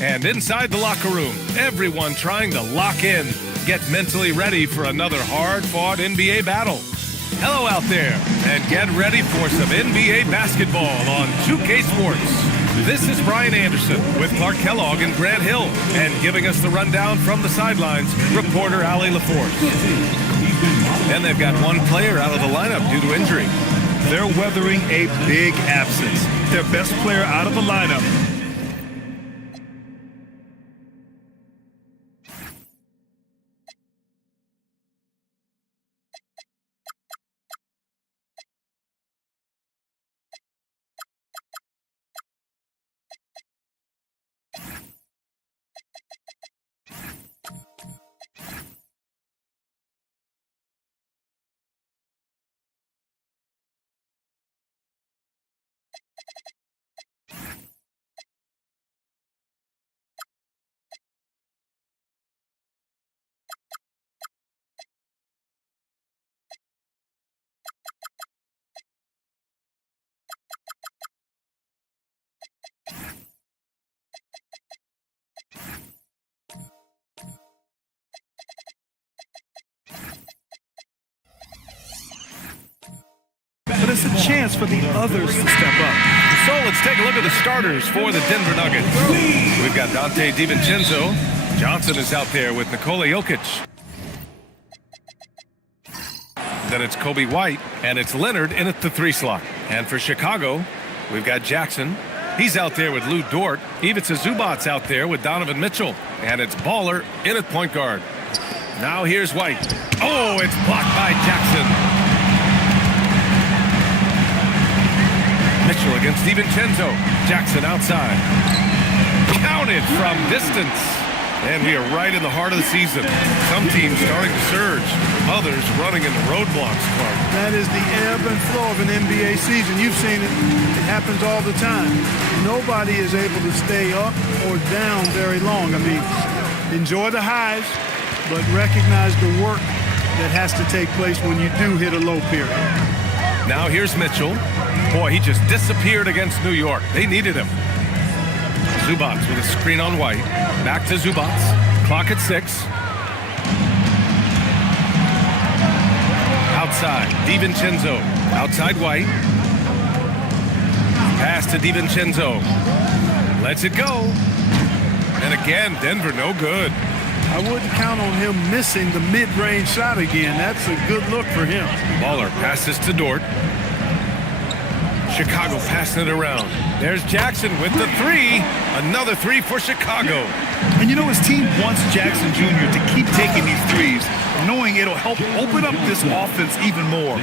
And inside the locker room, everyone trying to lock in, get mentally ready for another hard-fought NBA battle. Hello out there, and get ready for some NBA basketball on 2K Sports. This is Brian Anderson with Clark Kellogg and Grant Hill, and giving us the rundown from the sidelines, reporter Allie LaForce. And they've got one player out of the lineup due to injury. They're weathering a big absence. Their best player out of the lineup. But it's a chance for the others to step up. So let's take a look at the starters for the Denver Nuggets. We've got Dante DiVincenzo. Johnson is out there with Nikola Jokic. Then it's Kobe White, and it's Leonard in at the 3 slot. And for Chicago, we've got Jackson. He's out there with Lou Dort. Ivica Zubac's out there with Donovan Mitchell. And it's Baller in at point guard. Now here's White. Oh, it's blocked by Jackson. Mitchell against DiVincenzo. Jackson outside. Counted from distance. And we are right in the heart of the season. Some teams starting to surge. Others running into roadblocks, Clark. That is the ebb and flow of an NBA season. You've seen it. It happens all the time. Nobody is able to stay up or down very long. I mean, enjoy the highs, but recognize the work that has to take place when you do hit a low period. Now here's Mitchell. Boy, he just disappeared against New York. They needed him. Zubac with a screen on White. Back to Zubac. Clock at 6. Outside, DiVincenzo. Outside White. Pass to DiVincenzo. Lets it go. And again, Denver no good. I wouldn't count on him missing the mid-range shot again. That's a good look for him. Baller passes to Dort. Chicago passing it around. There's Jackson with the 3. Another 3 for Chicago. And you know, his team wants Jackson Jr. to keep taking these threes, knowing it'll help open up this offense even more.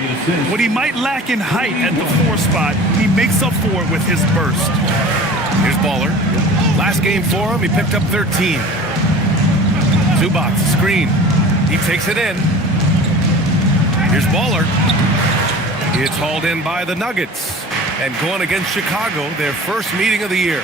What he might lack in height at the 4 spot, he makes up for it with his burst. Here's Baller. Last game for him, he picked up 13. Zubac, screen. He takes it in. Here's Baller. It's hauled in by the Nuggets. And going against Chicago, their first meeting of the year.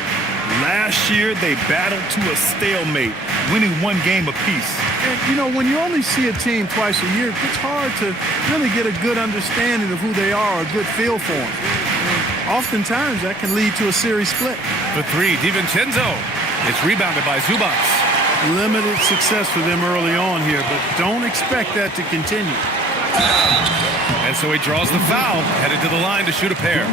Last year, they battled to a stalemate, winning 1 game apiece. And, you know, when you only see a team twice a year, it's hard to really get a good understanding of who they are, a good feel for them. And oftentimes, that can lead to a series split. The 3, DiVincenzo. It's rebounded by Zubac. Limited success for them early on here, but don't expect that to continue. And so he draws the foul, headed to the line to shoot a pair.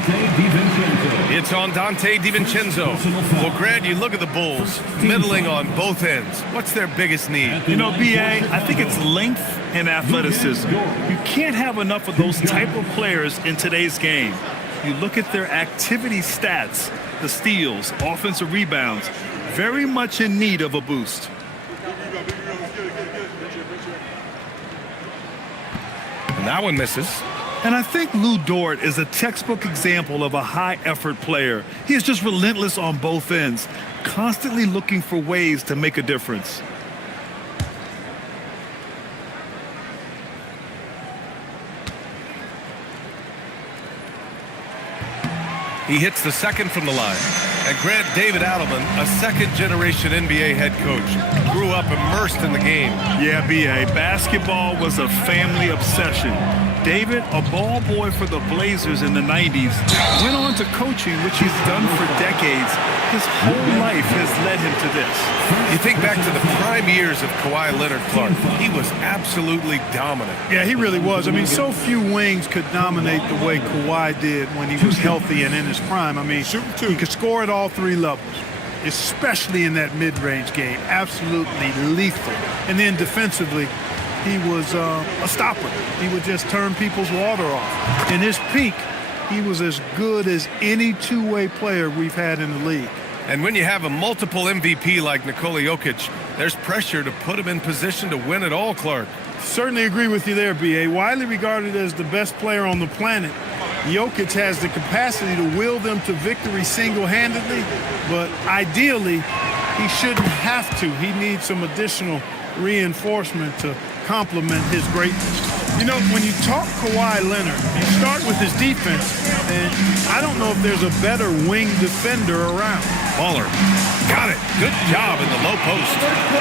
It's on Dante DiVincenzo. Well, Grant, you look at the Bulls, middling on both ends. What's their biggest need? You know, B.A., I think it's length and athleticism. You can't have enough of those type of players in today's game. You look at their activity stats, the steals, offensive rebounds, very much in need of a boost. And that one misses. And I think Lou Dort is a textbook example of a high-effort player. He is just relentless on both ends, constantly looking for ways to make a difference. He hits the second from the line. And Grant, David Adelman, a second-generation NBA head coach, grew up immersed in the game. Yeah, B.A., basketball was a family obsession. David, a ball boy for the Blazers in the 90s, went on to coaching, which he's done for decades, His whole life has led him to this. You think back to the prime years of Kawhi Leonard, Clark. He was absolutely dominant. Yeah, he really was. I mean, so few wings could dominate the way Kawhi did when he was healthy and in his prime. I mean, he could score at all three levels, especially in that mid-range game. Absolutely lethal. And then defensively, he was a stopper. He would just turn people's water off. In his peak, he was as good as any two-way player we've had in the league. And when you have a multiple MVP like Nikola Jokic, there's pressure to put him in position to win it all, Clark. Certainly agree with you there, B.A. Widely regarded as the best player on the planet, Jokic has the capacity to will them to victory single-handedly, but ideally, he shouldn't have to. He needs some additional reinforcement to complement his greatness. You know, when you talk Kawhi Leonard, you start with his defense, and I don't know if there's a better wing defender around. Baller. Got it. Good job in the low post.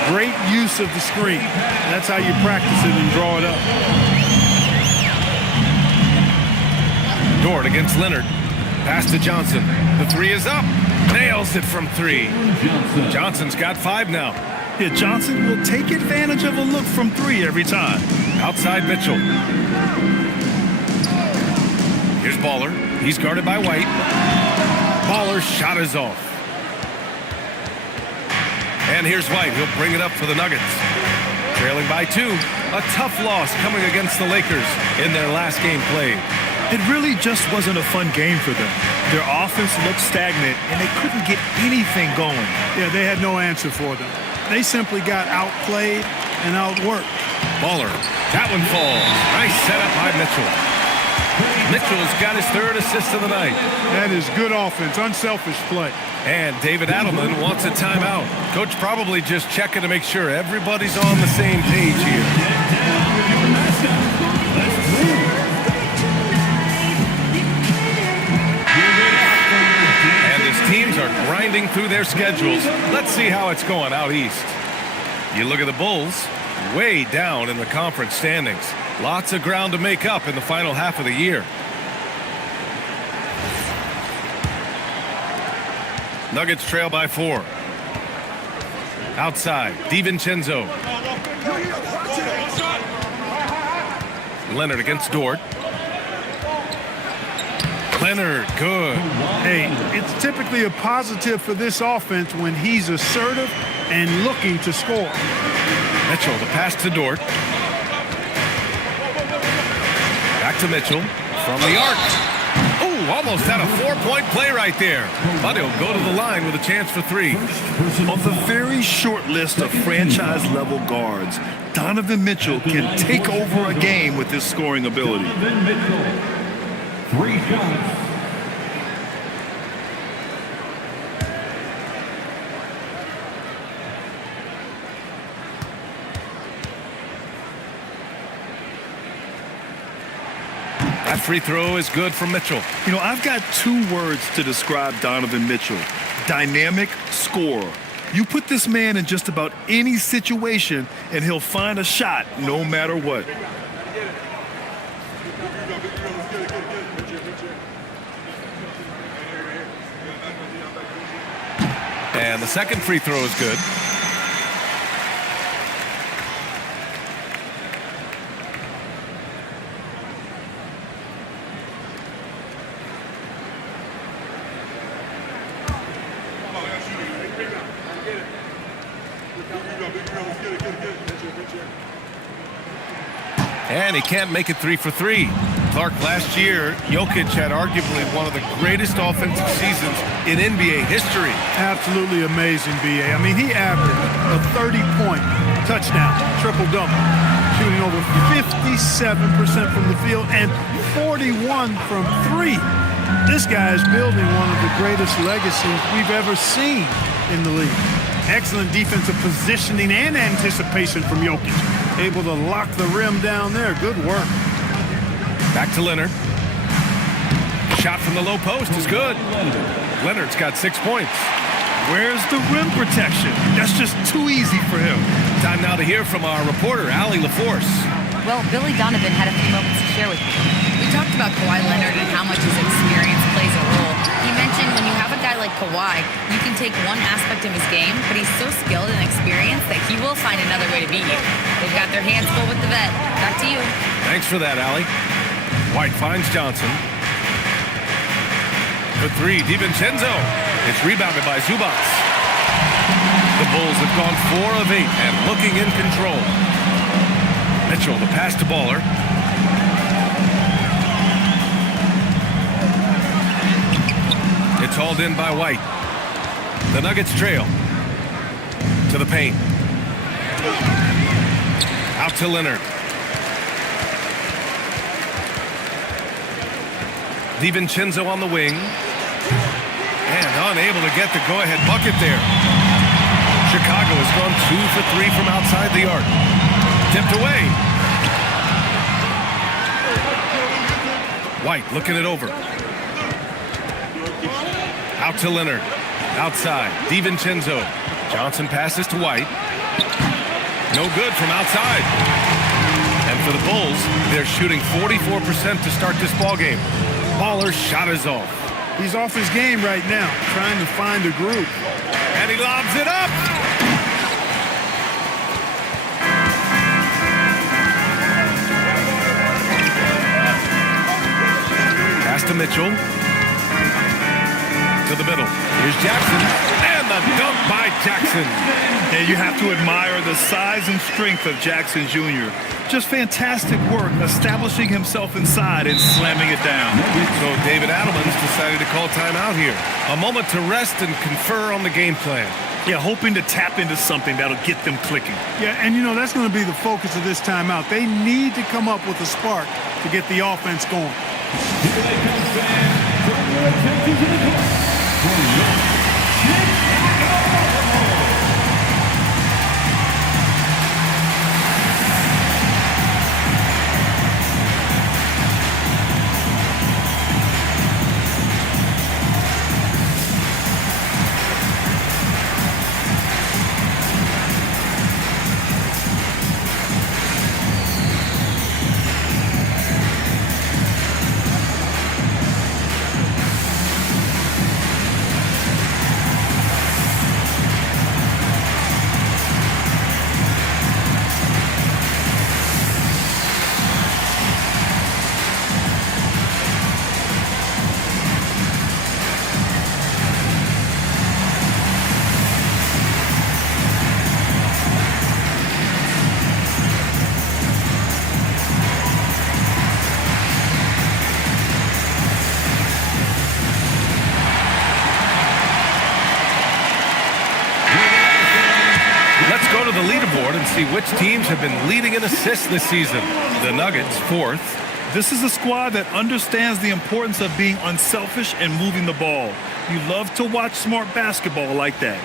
Great use of the screen. That's how you practice it and draw it up. Dort against Leonard. Pass to Johnson. The three is up. Nails it from three. Johnson's got 5 now. Yeah, Johnson will take advantage of a look from 3 every time. Outside Mitchell. Here's Baller. He's guarded by White. Baller's shot is off. And here's White. He'll bring it up for the Nuggets. Trailing by 2. A tough loss coming against the Lakers in their last game played. It really just wasn't a fun game for them. Their offense looked stagnant, and they couldn't get anything going. Yeah, they had no answer for them. They simply got outplayed and outworked. Baller. That one falls. Nice setup by Mitchell. Mitchell's got his 3rd assist of the night. That is good offense, unselfish play. And David Adelman wants a timeout. Coach probably just checking to make sure everybody's on the same page here. And his teams are grinding through their schedules. Let's see how it's going out east. You look at the Bulls, way down in the conference standings. Lots of ground to make up in the final half of the year. Nuggets trail by 4. Outside, DiVincenzo. Leonard against Dort. Leonard, good. Hey, it's typically a positive for this offense when he's assertive and looking to score. Mitchell, the pass to Dort. Back to Mitchell from the arc. Oh, almost had a 4-point play right there. But he'll go to the line with a chance for 3. On the very short list of franchise-level guards, Donovan Mitchell can take over a game with his scoring ability. 3 shots. That free throw is good for Mitchell. You know, I've got 2 words to describe Donovan Mitchell. Dynamic scorer. You put this man in just about any situation, and he'll find a shot no matter what. And the second free throw is good. And he can't make it 3 for 3. Clark, last year, Jokic had arguably one of the greatest offensive seasons in NBA history. Absolutely amazing, B.A. I mean, he averaged a 30-point touchdown, triple-double, shooting over 57% from the field and 41 from 3. This guy is building one of the greatest legacies we've ever seen in the league. Excellent defensive positioning and anticipation from Jokic. Able to lock the rim down there. Good work. Back to Leonard. Shot from the low post is good. Leonard's got 6 points. Where's the rim protection? That's just too easy for him. Time now to hear from our reporter, Allie LaForce. Well, Billy Donovan had a few moments to share with me. We talked about Kawhi Leonard and how much his experience plays a role. He mentioned when you have a guy like Kawhi, you can take one aspect of his game, but he's so skilled and experienced that he will find another way to beat you. They've got their hands full with the vet. Back to you. Thanks for that, Allie. White finds Johnson. For three, DiVincenzo. It's rebounded by Zubats. The Bulls have gone 4 of 8 and looking in control. Mitchell, the pass to Baller. It's hauled in by White. The Nuggets trail. To the paint. Out to Leonard. DiVincenzo on the wing. And unable to get the go-ahead bucket there. Chicago has gone 2 for 3 from outside the arc. Tipped away. White looking it over. Out to Leonard. Outside. DiVincenzo. Johnson passes to White. No good from outside. And for the Bulls, they're shooting 44% to start this ballgame. Baller's shot is off. He's off his game right now, trying to find a groove. And he lobs it up. Pass to Mitchell. To the middle. Here's Jackson. And the dunk by Jackson. And you have to admire the size and strength of Jackson Jr. Just fantastic work establishing himself inside and slamming it down. So David Adelman's decided to call timeout here. A moment to rest and confer on the game plan. Yeah, hoping to tap into something that'll get them clicking. Yeah, and you know, that's going to be the focus of this timeout. They need to come up with a spark to get the offense going. The leaderboard and see which teams have been leading in assists this season. The Nuggets, 4th. This is a squad that understands the importance of being unselfish and moving the ball. You love to watch smart basketball like that.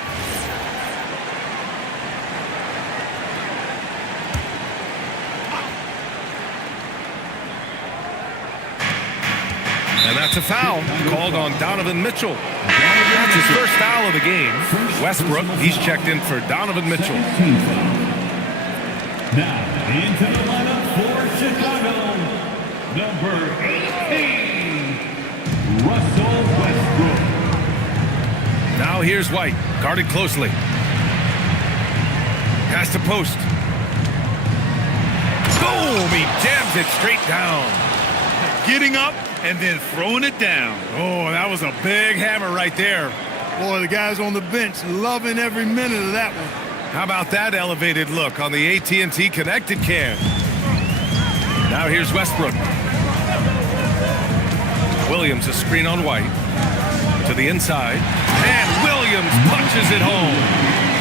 And that's a foul called on Donovan Mitchell. That's his first foul of the game. Westbrook, he's checked in for Donovan Mitchell. Now into the lineup for Chicago, number 18, Russell Westbrook. Now here's White, guarded closely. Pass to post. Boom! He jams it straight down. Getting up and then throwing it down. Oh, that was a big hammer right there. Boy, the guys on the bench loving every minute of that one. How about that elevated look on the AT&T connected cam? Now here's Westbrook. Williams a screen on White. To the inside. And Williams punches it home.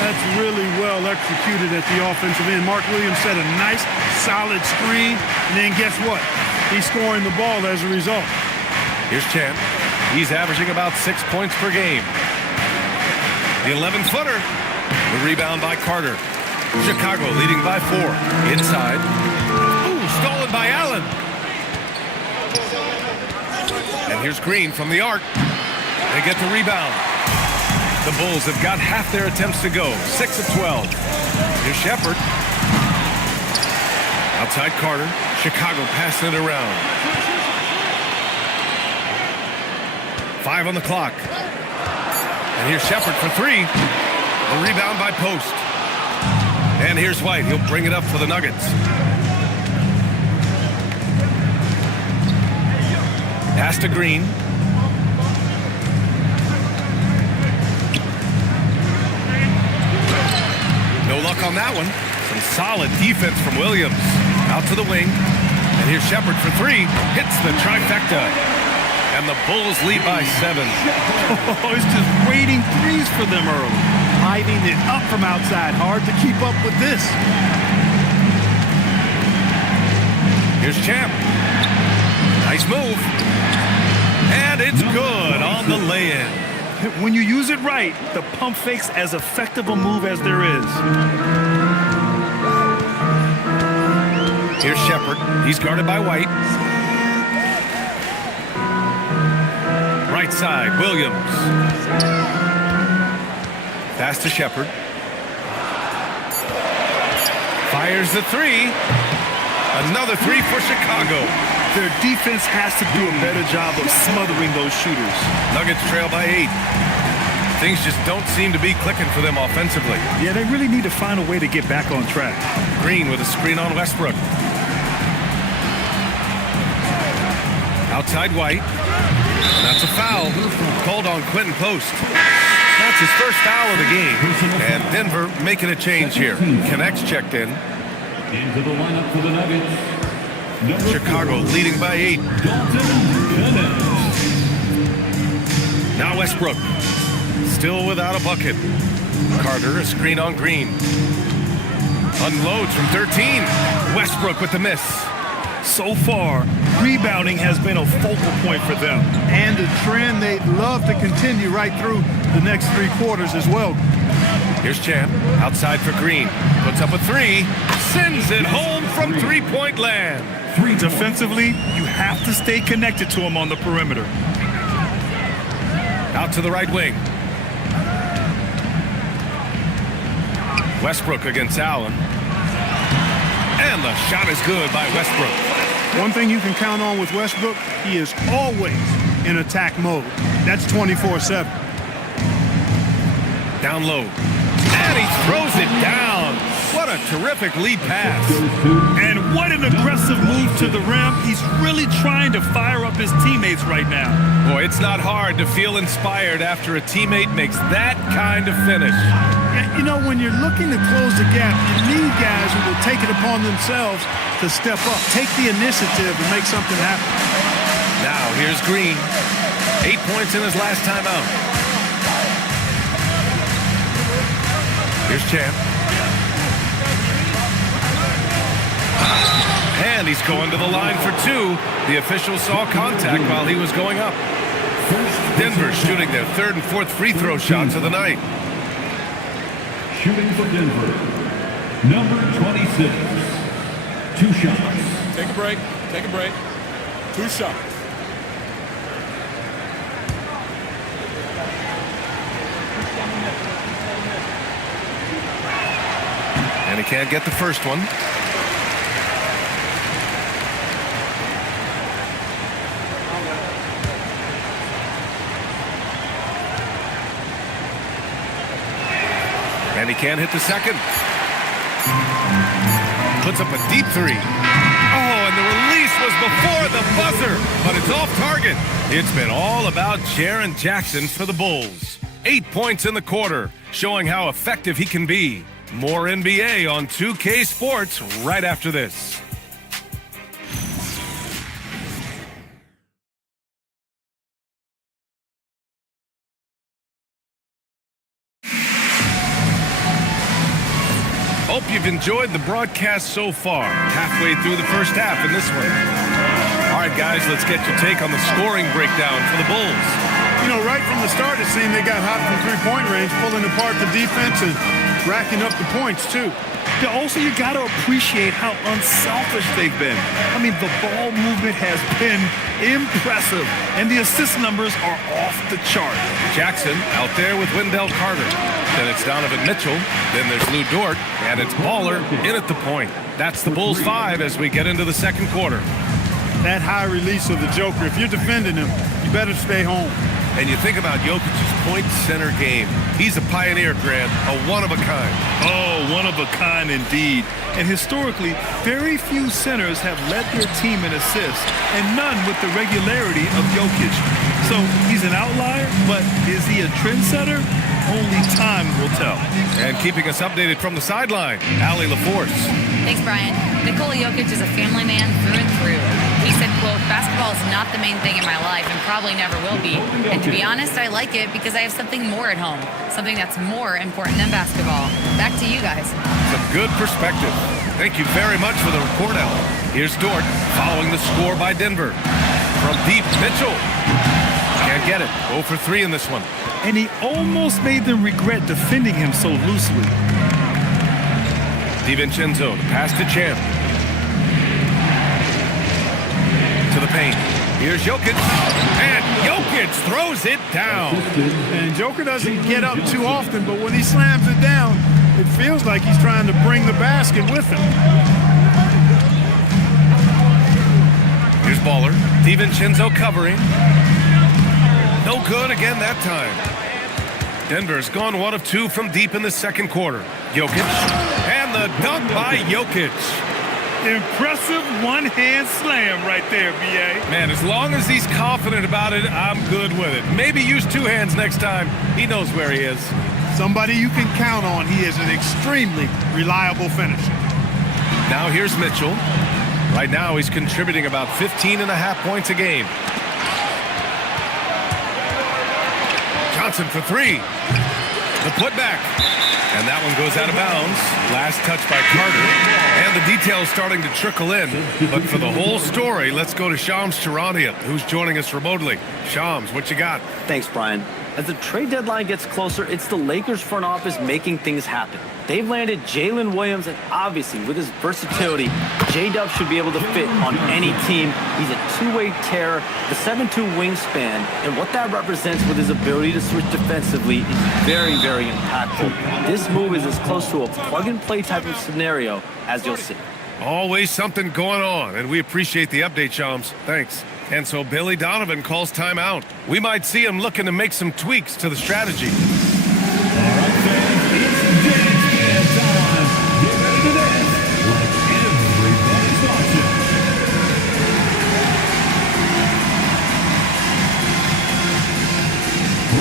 That's really well executed at the offensive end. Mark Williams set a nice, solid screen. And then guess what? He's scoring the ball as a result. Here's Champ. He's averaging about 6 points per game. The 11-footer. The rebound by Carter. Chicago leading by 4. Inside. Ooh, stolen by Allen. And here's Green from the arc. They get the rebound. The Bulls have got half their attempts to go. 6 of 12. Here's Shepard. Outside Carter. Chicago passing it around. 5 on the clock. And here's Shepard for three. The rebound by Post. And here's White. He'll bring it up for the Nuggets. Pass to Green. No luck on that one. Some solid defense from Williams. Out to the wing. And here's Shepard for three. Hits the trifecta. And the Bulls lead by 7. Oh, he's just waiting threes for them early. Lighting it up from outside. Hard to keep up with this. Here's Champ. Nice move. And it's good on the lay-in. When you use it right, the pump fake's as effective a move as there is. Here's Shepard. He's guarded by White. Right side, Williams. Pass to Shepard. Fires the three. Another three for Chicago. Their defense has to do a better job of smothering those shooters. Nuggets trail by 8. Things just don't seem to be clicking for them offensively. Yeah, they really need to find a way to get back on track. Green with a screen on Westbrook. Outside White. And that's a foul. Called on Quentin Post. That's his first foul of the game. And Denver making a change here. Connects checked in. Into the lineup for the Nuggets. Chicago leading by 8. Now Westbrook. Still without a bucket. Carter, a screen on Green. Unloads from 13. Westbrook with the miss. So far, rebounding has been a focal point for them. And a trend they'd love to continue right through the next 3 quarters as well. Here's Champ. Outside for Green. Puts up a three. Sends it home from three-point land. Defensively, you have to stay connected to him on the perimeter. Out to the right wing. Westbrook against Allen. And the shot is good by Westbrook. One thing you can count on with Westbrook, he is always in attack mode. That's 24/7. Down low. And he throws it down. What a terrific lead pass. And what an aggressive move to the rim. He's really trying to fire up his teammates right now. Boy, it's not hard to feel inspired after a teammate makes that kind of finish. Yeah, you know, when you're looking to close the gap, you need guys who will take it upon themselves to step up, take the initiative and make something happen. Now, here's Green. 8 points in his last time out. Here's Champ. And he's going to the line for 2. The official saw contact while he was going up. Denver shooting their 3rd and 4th free throw shots of the night. Shooting for Denver, number 26. 2 shots. Take a break. Take a break. 2 shots. And he can't get the first one. And he can't hit the second. Puts up a deep 3. Oh, and the release was before the buzzer, but it's off target. It's been all about Jaren Jackson for the Bulls. 8 points in the quarter, showing how effective he can be. More NBA on 2K Sports right after this. Hope you've enjoyed the broadcast so far. Halfway through the first half in this one. All right, guys, let's get your take on the scoring breakdown for the Bulls. You know, right from the start, it seemed they got hot from three-point range, pulling apart the defense and racking up the points, too. Yeah, also, you got to appreciate how unselfish they've been. I mean, the ball movement has been impressive, and the assist numbers are off the chart. Jackson out there with Wendell Carter. Then it's Donovan Mitchell. Then there's Lou Dort. And it's Baller in at the point. That's the Bulls 5 as we get into the second quarter. That high release of the Joker, if you're defending him, you better stay home. And you think about Jokic's point center game. He's a pioneer, Grant, a one-of-a-kind. Oh, one of a kind indeed. And historically, very few centers have led their team in assists, and none with the regularity of Jokic. So he's an outlier, but is he a trendsetter? Only time will tell. And keeping us updated from the sideline, Allie LaForce. Thanks, Brian. Nikola Jokic is a family man through and through. He said, quote, "Basketball is not the main thing in my life and probably never will be. And to be honest, I like it because I have something more at home, something that's more important than basketball." Back to you guys. Some good perspective. Thank you very much for the report, Allie. Here's Dort following the score by Denver. From deep, Mitchell. Can't get it. 0 for 3 in this one. And he almost made them regret defending him so loosely. DiVincenzo, the pass to Champ. To the paint. Here's Jokic. And Jokic throws it down. And Joker doesn't get up too often, but when he slams it down, it feels like he's trying to bring the basket with him. Here's Baller. DiVincenzo covering. No good again that time. Denver's gone 1 of 2 from deep in the second quarter. Jokic. And the dunk by Jokic. Impressive one-hand slam right there, B.A. Man, as long as he's confident about it, I'm good with it. Maybe use 2 hands next time. He knows where he is. Somebody you can count on. He is an extremely reliable finisher. Now here's Mitchell. Right now he's contributing about 15.5 points a game. Johnson for 3. The putback. And that one goes out of bounds. Last touch by Carter. And the details starting to trickle in. But for the whole story, let's go to Shams Charania, who's joining us remotely. Shams, what you got? Thanks, Brian. As the trade deadline gets closer, it's the Lakers front office making things happen. They've landed Jalen Williams, and obviously with his versatility, J-Dub should be able to fit on any team. He's a two-way terror, the 7'2" wingspan, and what that represents with his ability to switch defensively is very, very impactful. This move is as close to a plug-and-play type of scenario as you'll see. Always something going on, and we appreciate the update, Shams. Thanks. And so Billy Donovan calls timeout. We might see him looking to make some tweaks to the strategy. All right, fans, it's dance time. Get ready to dance like everybody's watching.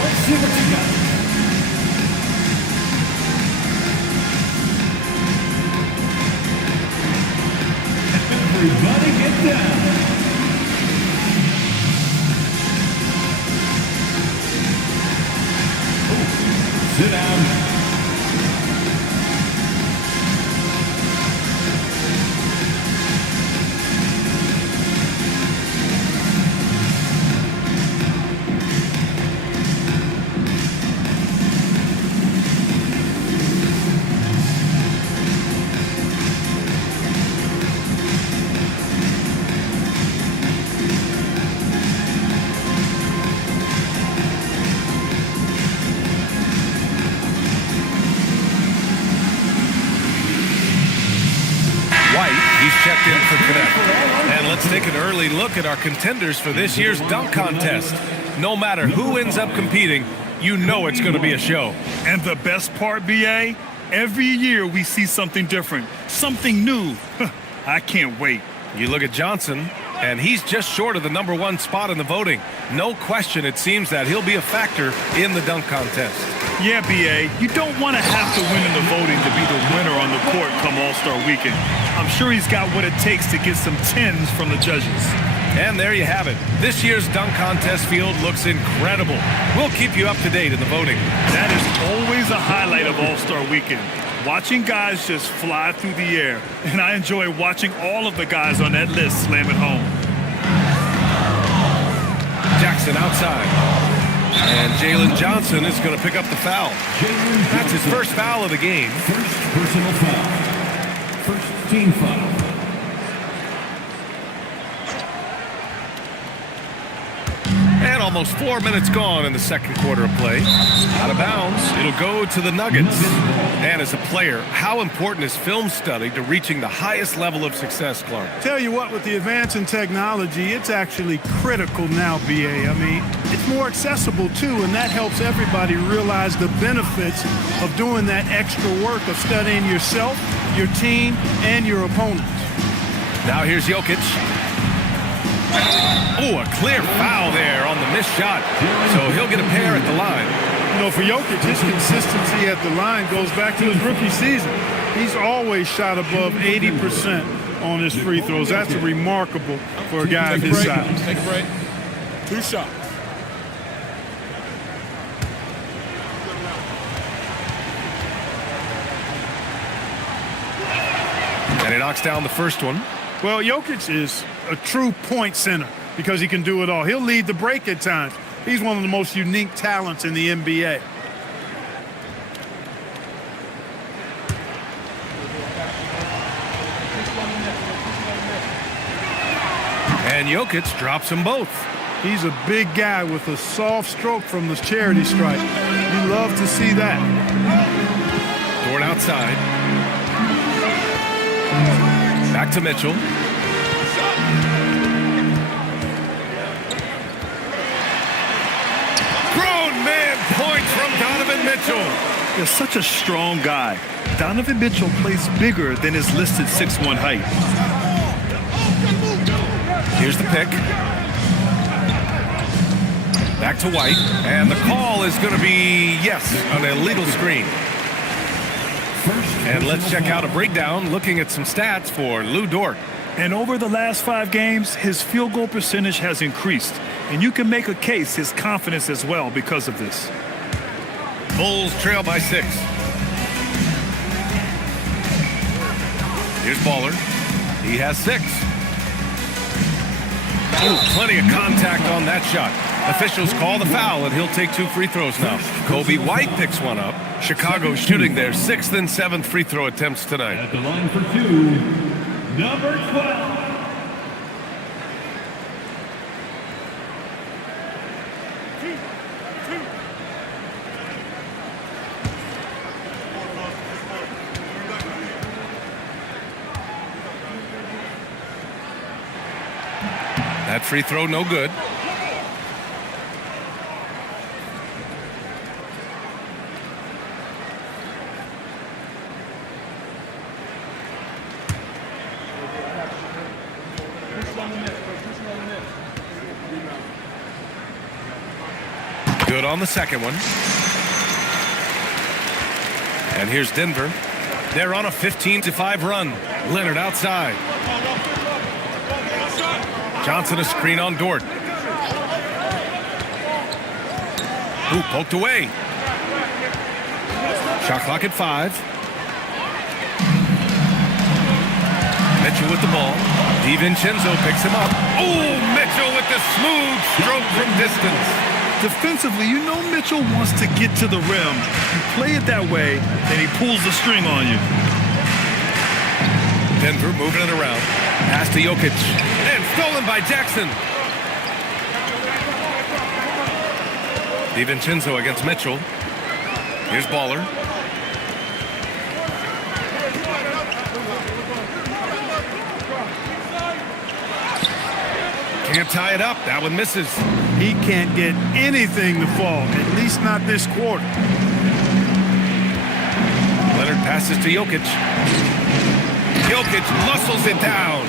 Let's see what you got. Everybody get down. Sit down. He's checked in for Connect. And let's take an early look at our contenders for this year's dunk contest. No matter who ends up competing, you know it's going to be a show. And the best part, B.A., every year we see something different, something new. I can't wait. You look at Johnson, and he's just short of the #1 spot in the voting. No question, it seems that he'll be a factor in the dunk contest. Yeah, B.A., you don't want to have to win in the voting to be the winner on the court come All-Star Weekend. I'm sure he's got what it takes to get some 10s from the judges. And there you have it. This year's dunk contest field looks incredible. We'll keep you up to date in the voting. That is always a highlight of All-Star Weekend. Watching guys just fly through the air. And I enjoy watching all of the guys on that list slam it home. Jackson outside. And Jalen Johnson is going to pick up the foul. That's his first foul of the game. First personal foul. First team foul. And And almost 4 minutes gone in the second quarter of play. Out of bounds. It'll go to the Nuggets. And as a player, how important is film study to reaching the highest level of success, Clark? Tell you what, with the advance in technology, it's actually critical now, BA. I mean, it's more accessible too, and that helps everybody realize the benefits of doing that extra work of studying yourself, your team, and your opponents. Now here's Jokic. Oh, a clear foul there on the missed shot. So he'll get a pair at the line. You know, for Jokic, his consistency at the line goes back to his rookie season. He's always shot above 80% on his free throws. That's remarkable for a guy of his size. Take a break. 2 shots. And he knocks down the first one. Well, Jokic is a true point center because he can do it all. He'll lead the break at times. He's one of the most unique talents in the NBA. And Jokic drops them both. He's a big guy with a soft stroke from the charity stripe. You love to see that. Dort outside. Back to Mitchell. Grown man points from Donovan Mitchell. He's such a strong guy. Donovan Mitchell plays bigger than his listed 6'1" height. Here's the pick. Back to White. And the call is going to be, yes, an illegal screen. And let's check out a breakdown looking at some stats for Lou Dort. And over the last 5 games, his field goal percentage has increased. And you can make a case his confidence as well because of this. Bulls trail by 6. Here's Baller. He has 6. Ooh, plenty of contact on that shot. Officials call the foul, and he'll take 2 free throws now. Kobe White picks one up. Chicago shooting their 6th and 7th free throw attempts tonight. At the line for 2, number 12. That free throw no good. Good on the second one. And here's Denver. They're on a 15-5 run. Leonard outside. Johnson a screen on Dort. Ooh, poked away. Shot clock at 5. Mitchell with the ball. DiVincenzo picks him up. Oh, Mitchell with the smooth stroke from distance. Defensively, you know Mitchell wants to get to the rim. You play it that way, and he pulls the string on you. Denver moving it around. Pass to Jokic. And stolen by Jackson. DiVincenzo against Mitchell. Here's Baller. Can't tie it up. That one misses. He can't get anything to fall, at least not this quarter. Leonard passes to Jokic. Jokic muscles it down.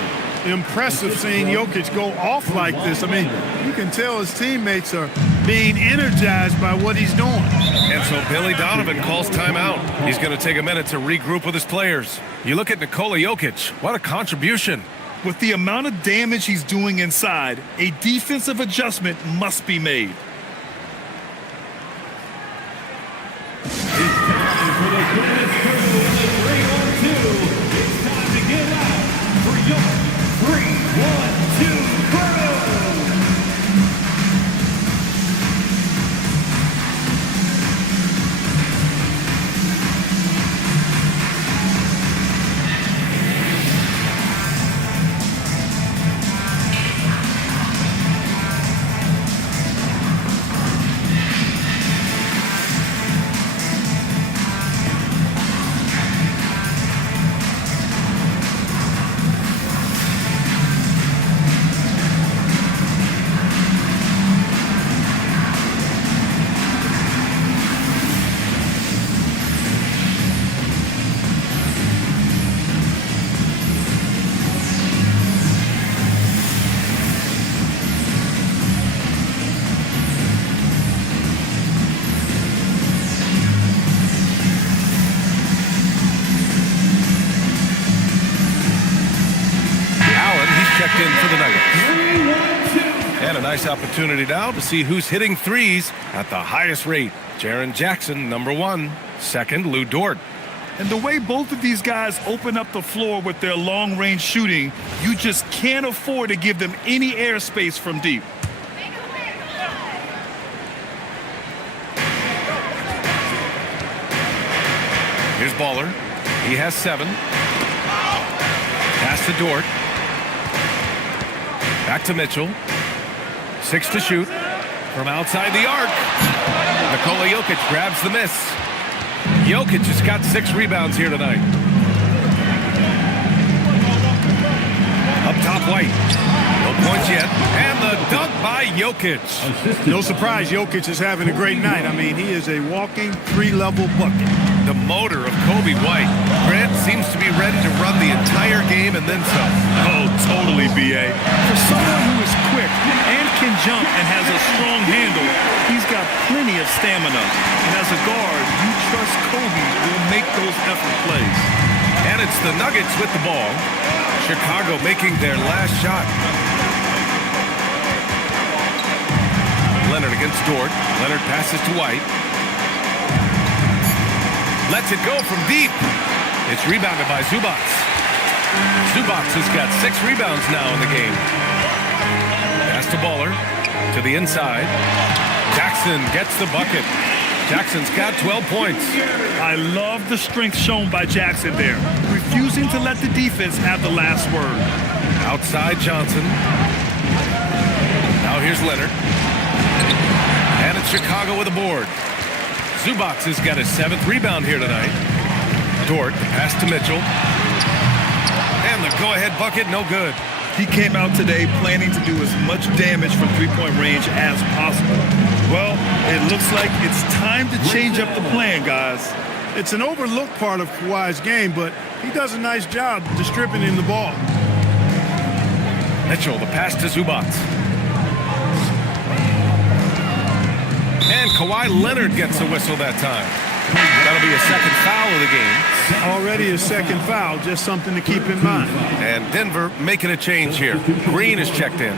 Impressive seeing Jokic go off like this. I mean, you can tell his teammates are being energized by what he's doing. And so Billy Donovan calls timeout. He's going to take a minute to regroup with his players. You look at Nikola Jokic. What a contribution. With the amount of damage he's doing inside, a defensive adjustment must be made. a nice opportunity now to see who's hitting threes at the highest rate. Jaren Jackson, number 1. Second, Lou Dort. And the way both of these guys open up the floor with their long-range shooting, you just can't afford to give them any airspace from deep. Here's Baller. He has 7. Pass to Dort. Back to Mitchell. 6 to shoot. From outside the arc. Nikola Jokic grabs the miss. Jokic has got 6 rebounds here tonight. Up top, White. No points yet. And the dunk by Jokic. No surprise, Jokic is having a great night. I mean, he is a walking 3-level bucket. The motor of Kobe White. Grant seems to be ready to run the entire game and then some. Oh, totally, B.A. For someone who is quick and can jump and has a strong handle, he's got plenty of stamina. And as a guard, you trust Kobe will make those effort plays. And it's the Nuggets with the ball. Chicago making their last shot. Leonard against Dort. Leonard passes to White. Lets it go from deep. It's rebounded by Zubac. Zubac has got 6 rebounds now in the game. Pass to Baller. To the inside. Jackson gets the bucket. Jackson's got 12 points. I love the strength shown by Jackson there, refusing to let the defense have the last word. Outside Johnson. Now here's Leonard. And it's Chicago with a board. Zubac has got his 7th rebound here tonight. Dort, pass to Mitchell. And the go-ahead bucket, no good. He came out today planning to do as much damage from three-point range as possible. Well, it looks like it's time to change up the plan, guys. It's an overlooked part of Kawhi's game, but he does a nice job distributing the ball. Mitchell, the pass to Zubac. And Kawhi Leonard gets a whistle that time. That'll be a second foul of the game. Already a second foul, just something to keep in mind. And Denver making a change here. Green is checked in.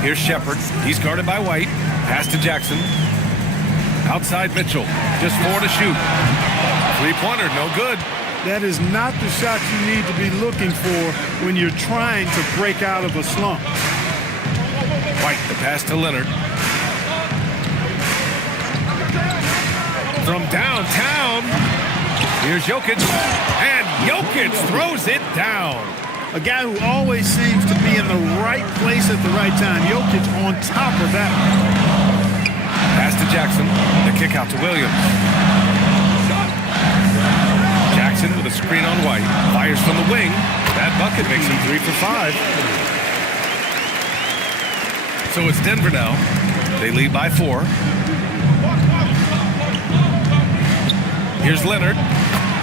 Here's Shepard. He's guarded by White. Pass to Jackson. Outside Mitchell. Just 4 to shoot. Three-pointer, no good. That is not the shot you need to be looking for when you're trying to break out of a slump. White, the pass to Leonard. From downtown, here's Jokic. And Jokic throws it down. A guy who always seems to be in the right place at the right time. Jokic on top of that. Pass to Jackson. The kick out to Williams. Jackson with a screen on White. Fires from the wing. That bucket makes him 3 for 5. So it's Denver now. They lead by 4. Here's Leonard.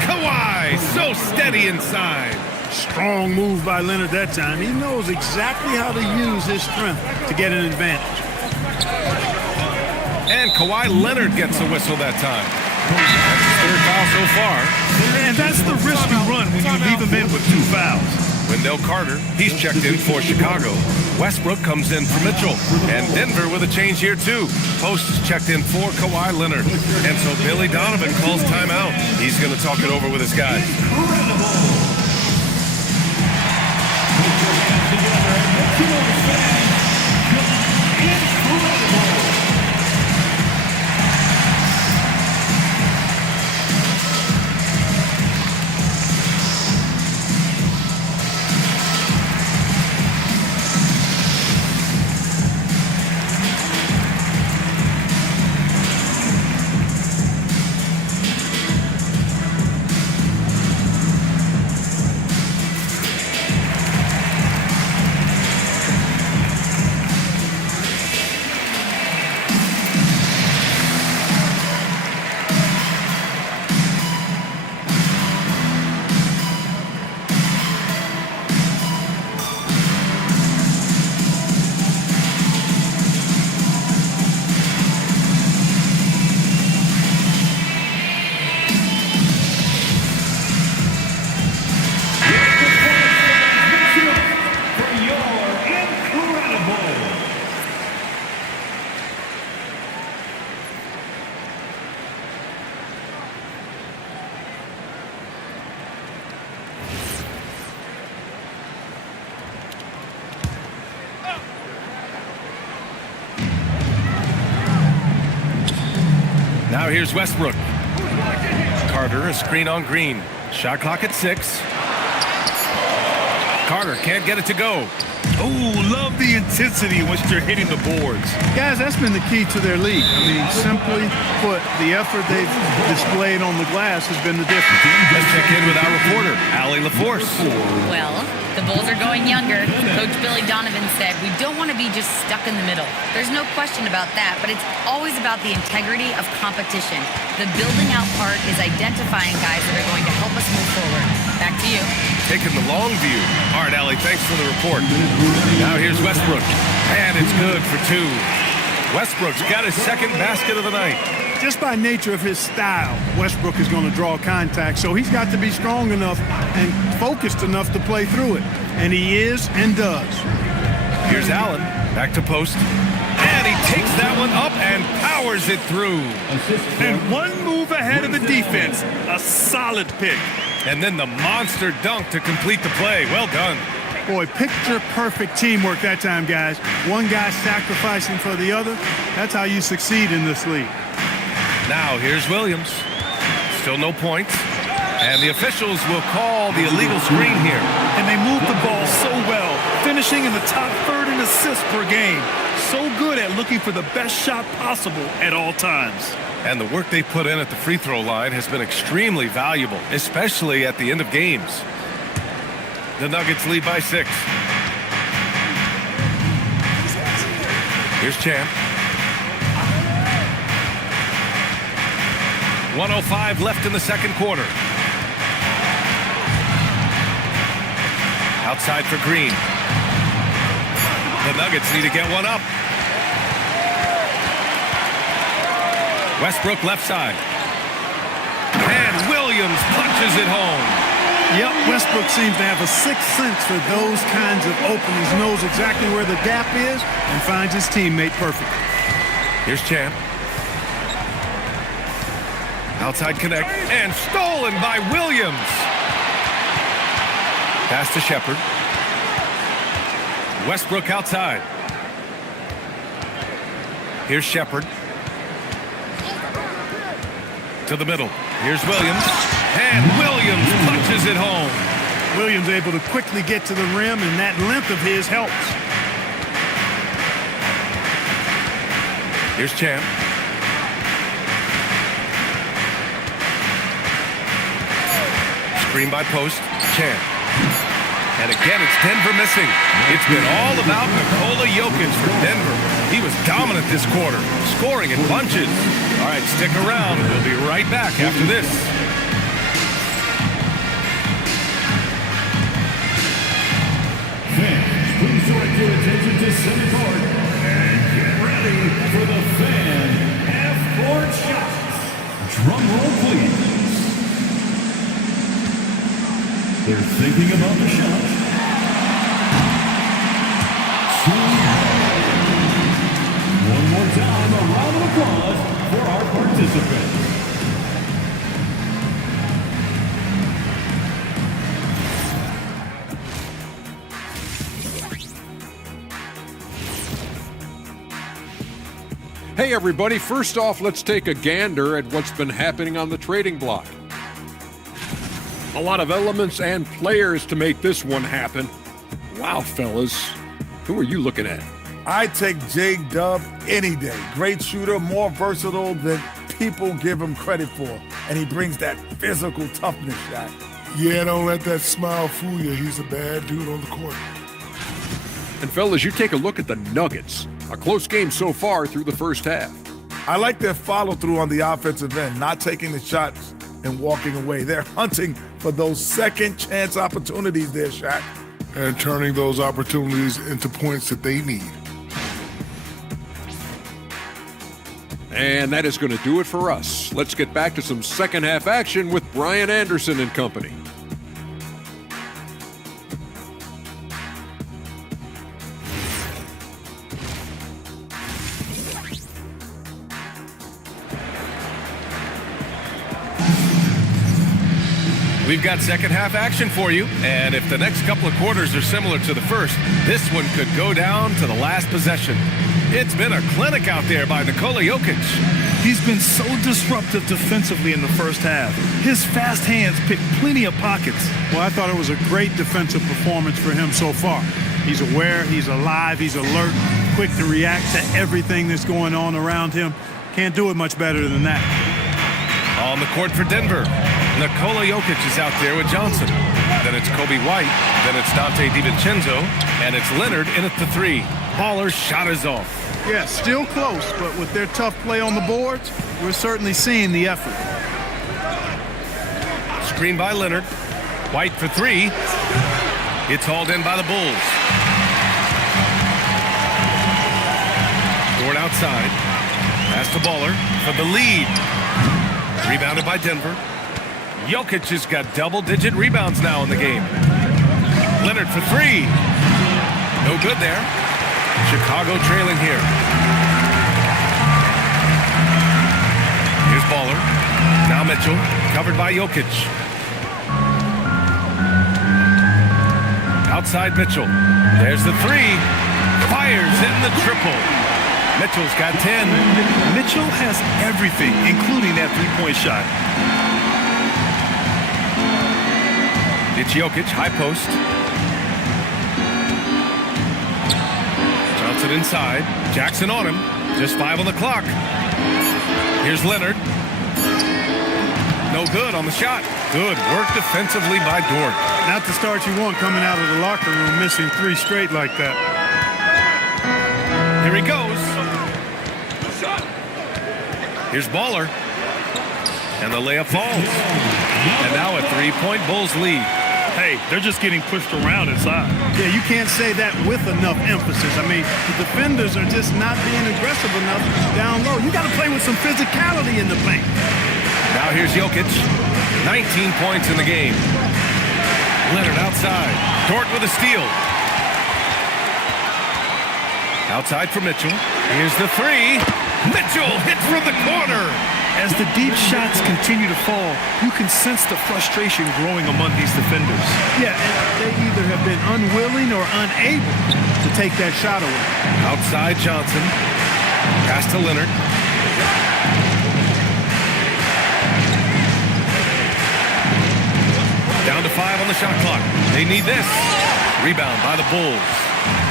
Kawhi, so steady inside. Strong move by Leonard that time. He knows exactly how to use his strength to get an advantage. And Kawhi Leonard gets a whistle that time. That's his 3rd foul so far. And that's the risk you run when you leave him in with 2 fouls. Wendell Carter, he's checked in for Chicago. Westbrook comes in for Mitchell. And Denver with a change here too. Post is checked in for Kawhi Leonard. And so Billy Donovan calls timeout. He's going to talk it over with his guys. Now here's Westbrook. Carter, a screen on Green. Shot clock at 6. Carter can't get it to go. Oh, love the intensity in which they're hitting the boards. Guys, that's been the key to their lead. I mean, simply put, the effort they've displayed on the glass has been the difference. Let's check in with our reporter, Allie LaForce. Well, the Bulls are going younger. Coach Billy Donovan said, we don't want to be just stuck in the middle. There's no question about that, but it's always about the integrity of competition. The building out part is identifying guys that are going to help us move forward. Back to you. Taking the long view. All right, Allie, thanks for the report. Now here's Westbrook. And it's good for 2. Westbrook's got his second basket of the night. Just by nature of his style, Westbrook is going to draw contact, so he's got to be strong enough and focused enough to play through it. And he is and does. Here's Allen. Back to post. And he takes that one up and powers it through. And one move ahead of the defense. A solid pick. And then the monster dunk to complete the play. Well done. Boy, picture-perfect teamwork that time, guys. One guy sacrificing for the other. That's how you succeed in this league. Now here's Williams. Still no points. And the officials will call the illegal screen here. And they move the ball so well, finishing in the top third in assists per game. So good at looking for the best shot possible at all times. And the work they put in at the free throw line has been extremely valuable, especially at the end of games. The Nuggets lead by 6. Here's Champ. 1:05 left in the second quarter. Outside for Green. The Nuggets need to get one up. Westbrook left side. And Williams punches it home. Yep, Westbrook seems to have a sixth sense for those kinds of openings, knows exactly where the gap is, and finds his teammate perfectly. Here's Champ. Outside connect, and stolen by Williams. Pass to Shepherd. Westbrook outside. Here's Shepherd. To the middle. Here's Williams. And Williams punches it home. Williams able to quickly get to the rim, and that length of his helps. Here's Champ. Screen by post. Champ. And again, it's Denver missing. It's been all about Nikola Jokic for Denver. He was dominant this quarter, scoring in bunches. All right, stick around. We'll be right back after this. Fans, please direct your attention to center court and get ready for the fan half-court shots. Drum roll, please. They're thinking about the shot. One more time, a round of applause for our participants. Hey everybody, first off, let's take a gander at what's been happening on the trading block. A lot of elements and players to make this one happen. Wow, fellas. Who are you looking at? I take J-Dub any day. Great shooter, more versatile than people give him credit for. And he brings that physical toughness shot. Yeah, don't let that smile fool you. He's a bad dude on the court. And fellas, you take a look at the Nuggets. A close game so far through the first half. I like their follow-through on the offensive end, not taking the shots and walking away. They're hunting for those second chance opportunities there, Shaq. And turning those opportunities into points that they need. And that is going to do it for us. Let's get back to some second half action with Brian Anderson and company. We've got second half action for you, and if the next couple of quarters are similar to the first, this one could go down to the last possession. It's been a clinic out there by Nikola Jokic. He's been so disruptive defensively in the first half. His fast hands pick plenty of pockets. Well, I thought it was a great defensive performance for him so far. He's aware, he's alive, he's alert, quick to react to everything that's going on around him. Can't do it much better than that. On the court for Denver, Nikola Jokic is out there with Johnson. Then it's Kobe White, then it's Dante DiVincenzo, and it's Leonard in at the three. Baller's shot is off. Yeah, still close, but with their tough play on the boards, we're certainly seeing the effort. Screen by Leonard. White for three. It's hauled in by the Bulls. Dort outside. Pass to Baller for the lead. Rebounded by Denver. Jokic has got double-digit rebounds now in the game. Leonard for three. No good there. Chicago trailing here. Here's Baller. Now Mitchell, covered by Jokic. Outside Mitchell. There's the three. Fires in the triple. Mitchell's got 10. Mitchell has everything, including that three-point shot. It's Jokic, high post. Johnson inside. Jackson on him. Just 5 on the clock. Here's Leonard. No good on the shot. Good work defensively by Dort. Not the start you want coming out of the locker room, missing 3 straight like that. Here he goes. Here's Baller. And the layup falls. And now a 3-point Bulls lead. Hey, they're just getting pushed around inside. Yeah, you can't say that with enough emphasis. I mean, the defenders are just not being aggressive enough down low. You got to play with some physicality in the paint. Now here's Jokic. 19 points in the game. Leonard outside. Dort with a steal. Outside for Mitchell. Here's the three. Mitchell hits from the corner. As the deep shots continue to fall, you can sense the frustration growing among these defenders. Yeah, and they either have been unwilling or unable to take that shot away. Outside Johnson. Pass to Leonard. Down to 5 on the shot clock. They need this. Rebound by the Bulls.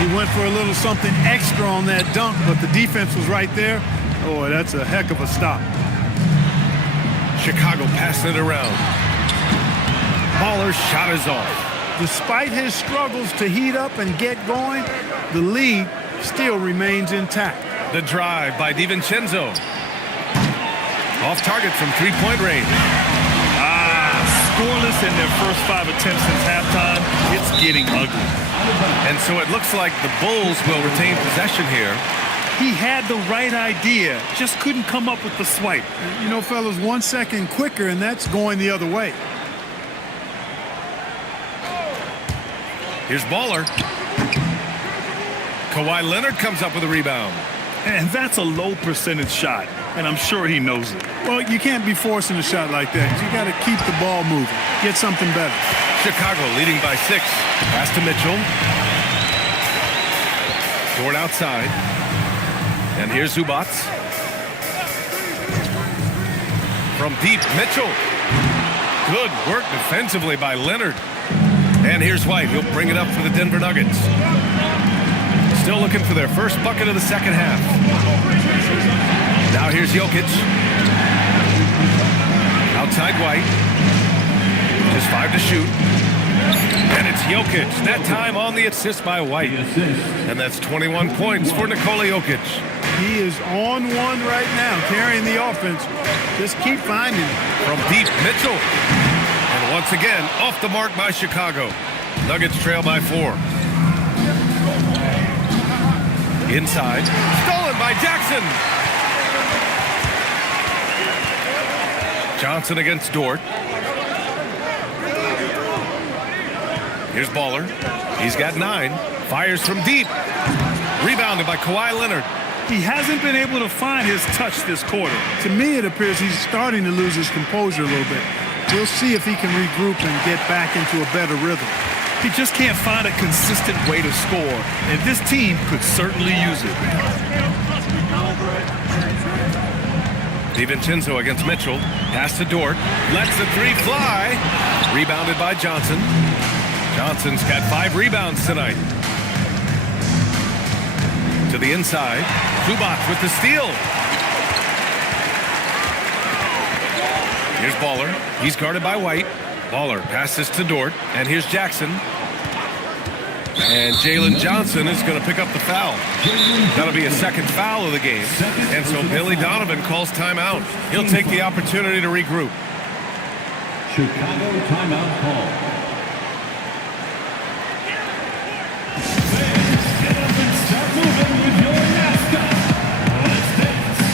He went for a little something extra on that dunk, but the defense was right there. Oh, that's a heck of a stop. Chicago passing it around. Baller's shot is off. Despite his struggles to heat up and get going, the lead still remains intact. The drive by DiVincenzo. Off target from three-point range. Scoreless in their first 5 attempts since halftime. It's getting ugly. And so it looks like the Bulls will retain possession here. He had the right idea, just couldn't come up with the swipe. You know, fellas, 1 second quicker, and that's going the other way. Here's Baller. Kawhi Leonard comes up with a rebound. And that's a low percentage shot, and I'm sure he knows it. Well, you can't be forcing a shot like that. You got to keep the ball moving. Get something better. Chicago leading by 6. Pass to Mitchell. Dort outside. And here's Zubac. From deep, Mitchell. Good work defensively by Leonard. And here's White. He'll bring it up for the Denver Nuggets. Still looking for their first bucket of the second half. Now here's Jokic. Outside White. Just 5 to shoot. And it's Jokic. That time on the assist by White. And that's 21 points for Nikola Jokic. He is on one right now, carrying the offense. Just keep finding it. From deep, Mitchell. And once again, off the mark by Chicago. Nuggets trail by 4. Inside. Stolen by Jackson. Johnson against Dort. Here's Baller. He's got 9. Fires from deep. Rebounded by Kawhi Leonard. He hasn't been able to find his touch this quarter. To me, it appears he's starting to lose his composure a little bit. We'll see if he can regroup and get back into a better rhythm. He just can't find a consistent way to score, and this team could certainly use it. DiVincenzo against Mitchell. Pass to Dort. Lets the three fly. Rebounded by Johnson. Johnson's got 5 rebounds tonight. To the inside. Zubac with the steal. Here's Baller. He's guarded by White. Baller passes to Dort. And here's Jackson. And Jalen Johnson is going to pick up the foul. That'll be a second foul of the game. And so Billy Donovan calls timeout. He'll take the opportunity to regroup. Chicago timeout call. Fans, get up and start moving with your mascot. Let's dance.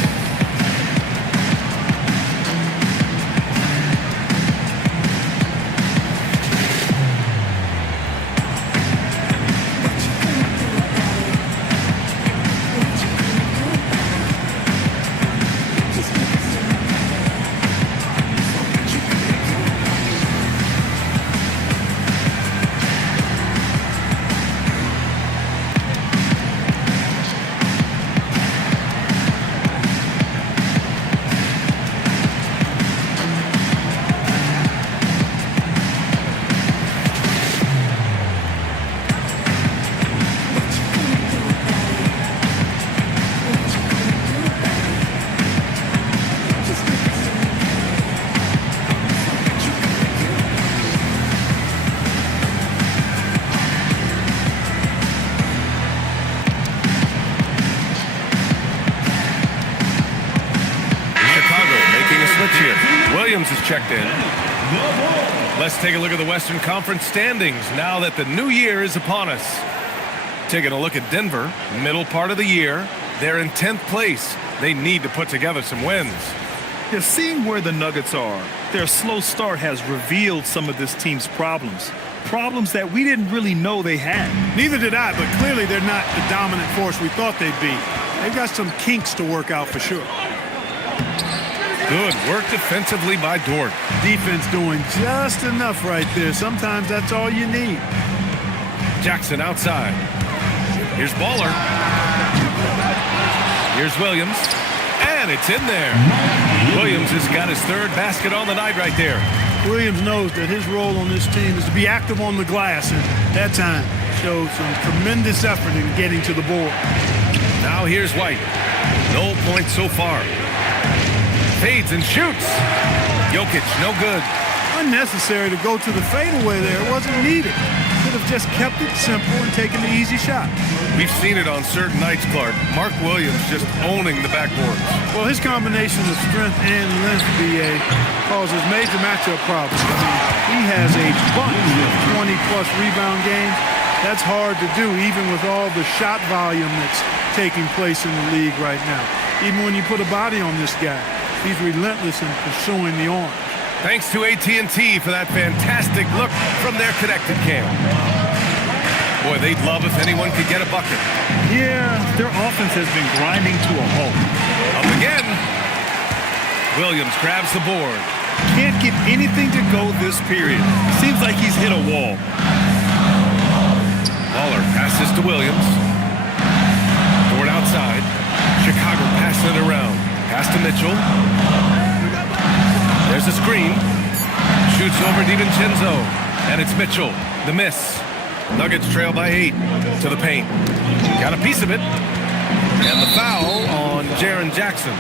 Williams is checked in. Let's take a look at the Western Conference standings now that the new year is upon us. Taking a look at Denver, middle part of the year. They're in 10th place. They need to put together some wins. Yeah, seeing where the Nuggets are, their slow start has revealed some of this team's problems. Problems that we didn't really know they had. Neither did I, but clearly they're not the dominant force we thought they'd be. They've got some kinks to work out for sure. Good work defensively by Dort. Defense doing just enough right there. Sometimes that's all you need. Jackson outside. Here's Baller. Here's Williams. And it's in there. Williams has got his 3rd basket on the night right there. Williams knows that his role on this team is to be active on the glass, and that time showed some tremendous effort in getting to the board. Now here's White. No points so far. Fades and shoots. Jokic, no good. Unnecessary to go to the fadeaway there. It wasn't needed. Could have just kept it simple and taken the easy shot. We've seen it on certain nights, Clark. Mark Williams just owning the backboards. Well, his combination of strength and length, BA, causes major matchup problems. I mean, he has a bunch of 20-plus rebound games. That's hard to do, even with all the shot volume that's taking place in the league right now. Even when you put a body on this guy, he's relentless in pursuing the orange. Thanks to AT&T for that fantastic look from their connected cam. Boy, they'd love if anyone could get a bucket. Yeah, their offense has been grinding to a halt. Up again. Williams grabs the board. Can't get anything to go this period. Seems like he's hit a wall. Baller passes to Williams. Board outside. Chicago passing it around. Pass to Mitchell. There's a screen. Shoots over DiVincenzo. And it's Mitchell. The miss. Nuggets trail by 8 to the paint. Got a piece of it. And the foul on Jaren Jackson.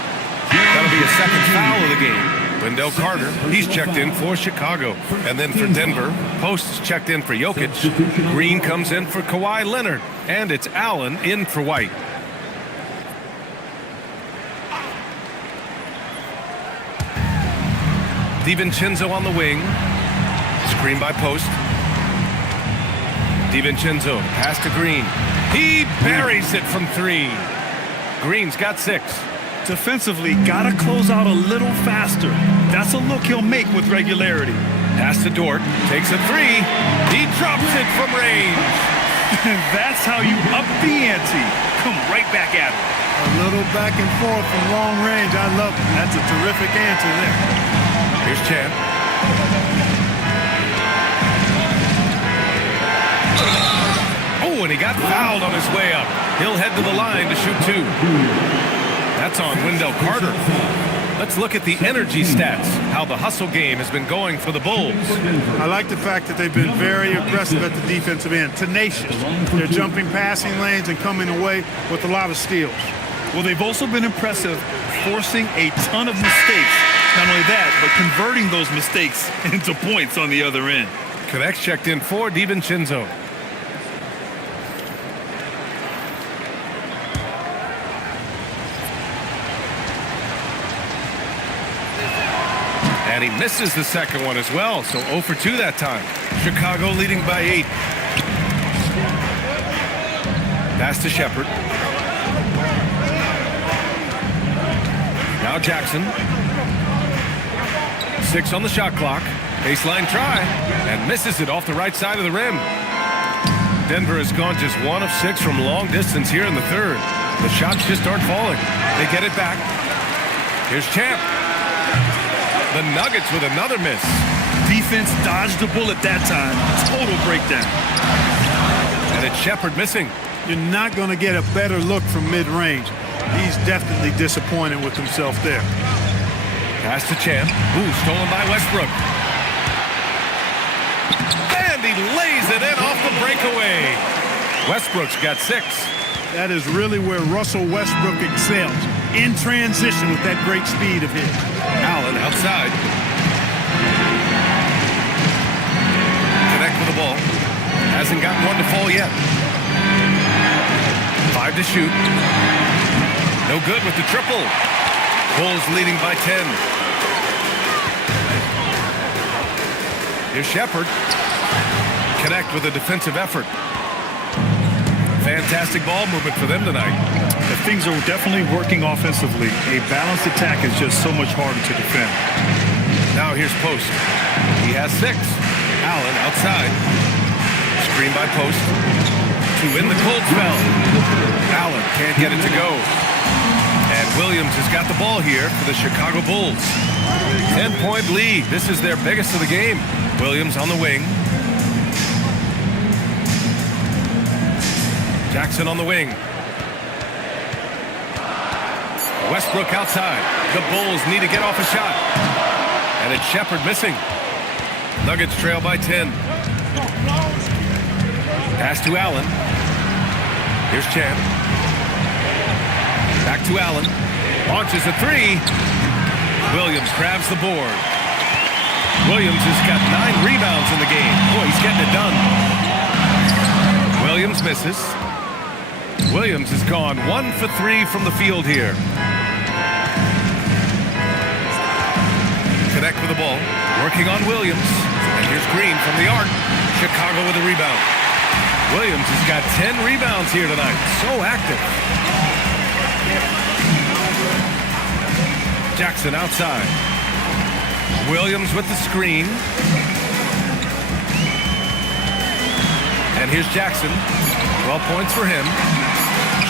That'll be a second foul of the game. Wendell Carter, he's checked in for Chicago. And then for Denver, Post is checked in for Jokic. Green comes in for Kawhi Leonard. And it's Allen in for White. DiVincenzo on the wing. Screen by Post. DiVincenzo, pass to Green. He buries it from 3. Green's got 6. Defensively, gotta close out a little faster. That's a look he'll make with regularity. Pass to Dort, takes a 3. He drops it from range. That's how you up the ante. Come right back at him. A little back and forth from long range. I love it. That's a terrific answer there. Here's Chan. Oh, and he got fouled on his way up. He'll head to the line to shoot 2. That's on Wendell Carter. Let's look at the energy stats, how the hustle game has been going for the Bulls. I like the fact that they've been very aggressive at the defensive end, tenacious. They're jumping passing lanes and coming away with a lot of steals. Well, they've also been impressive, forcing a ton of mistakes. Not only that, but converting those mistakes into points on the other end. Connects checked in for DiVincenzo. And he misses the second one as well, so 0 for 2 that time. Chicago leading by 8. Pass to Shepard. Now Jackson. 6 on the shot clock. Baseline try, and misses it off the right side of the rim. Denver has gone just 1 of 6 from long distance here in the third. The shots just aren't falling. They get it back. Here's Champ. The Nuggets with another miss. Defense dodged the bullet that time. Total breakdown. And it's Shepard missing. You're not going to get a better look from mid-range. He's definitely disappointed with himself there. Pass to Champ. Ooh, stolen by Westbrook. And he lays it in off the breakaway. Westbrook's got 6. That is really where Russell Westbrook excels. In transition with that great speed of his. Allen outside. Connect with the ball. Hasn't got one to fall yet. 5 to shoot. No good with the triple. Bulls leading by 10. Here's Shepard. Connect with a defensive effort. Fantastic ball movement for them tonight. Things are definitely working offensively. A balanced attack is just so much harder to defend. Now here's Post. He has 6. Allen outside. Screen by Post. To win the cold spell. Allen can't get it to go. And Williams has got the ball here for the Chicago Bulls. 10-point lead. This is their biggest of the game. Williams on the wing. Jackson on the wing. Westbrook outside. The Bulls need to get off a shot. And it's Shepard missing. Nuggets trail by 10. Pass to Allen. Here's Champ. Back to Allen. Launches a 3. Williams grabs the board. Williams has got 9 rebounds in the game. Boy, he's getting it done. Williams misses. Williams has gone 1 for 3 from the field here. Connect with the ball. Working on Williams. And here's Green from the arc. Chicago with a rebound. Williams has got 10 rebounds here tonight. So active. Jackson outside. Williams with the screen. And here's Jackson. 12 points for him.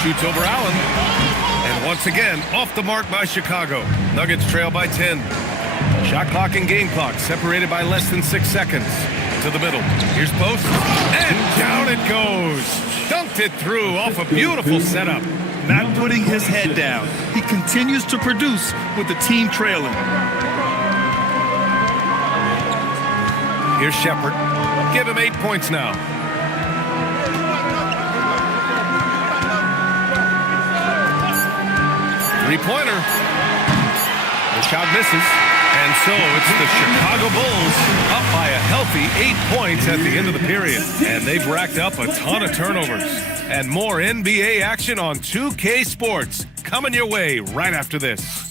Shoots over Allen. And once again, off the mark by Chicago. Nuggets trail by 10. Shot clock and game clock separated by less than 6 seconds. To the middle. Here's Post. And down it goes. Dunked it through off a beautiful setup. Not putting his head down. He continues to produce with the team trailing. Here's Shepard. Give him 8 points now. Three-pointer. The shot misses. And so it's the Chicago Bulls up by a healthy 8 points at the end of the period. And they've racked up a ton of turnovers. And more NBA action on 2K Sports coming your way right after this.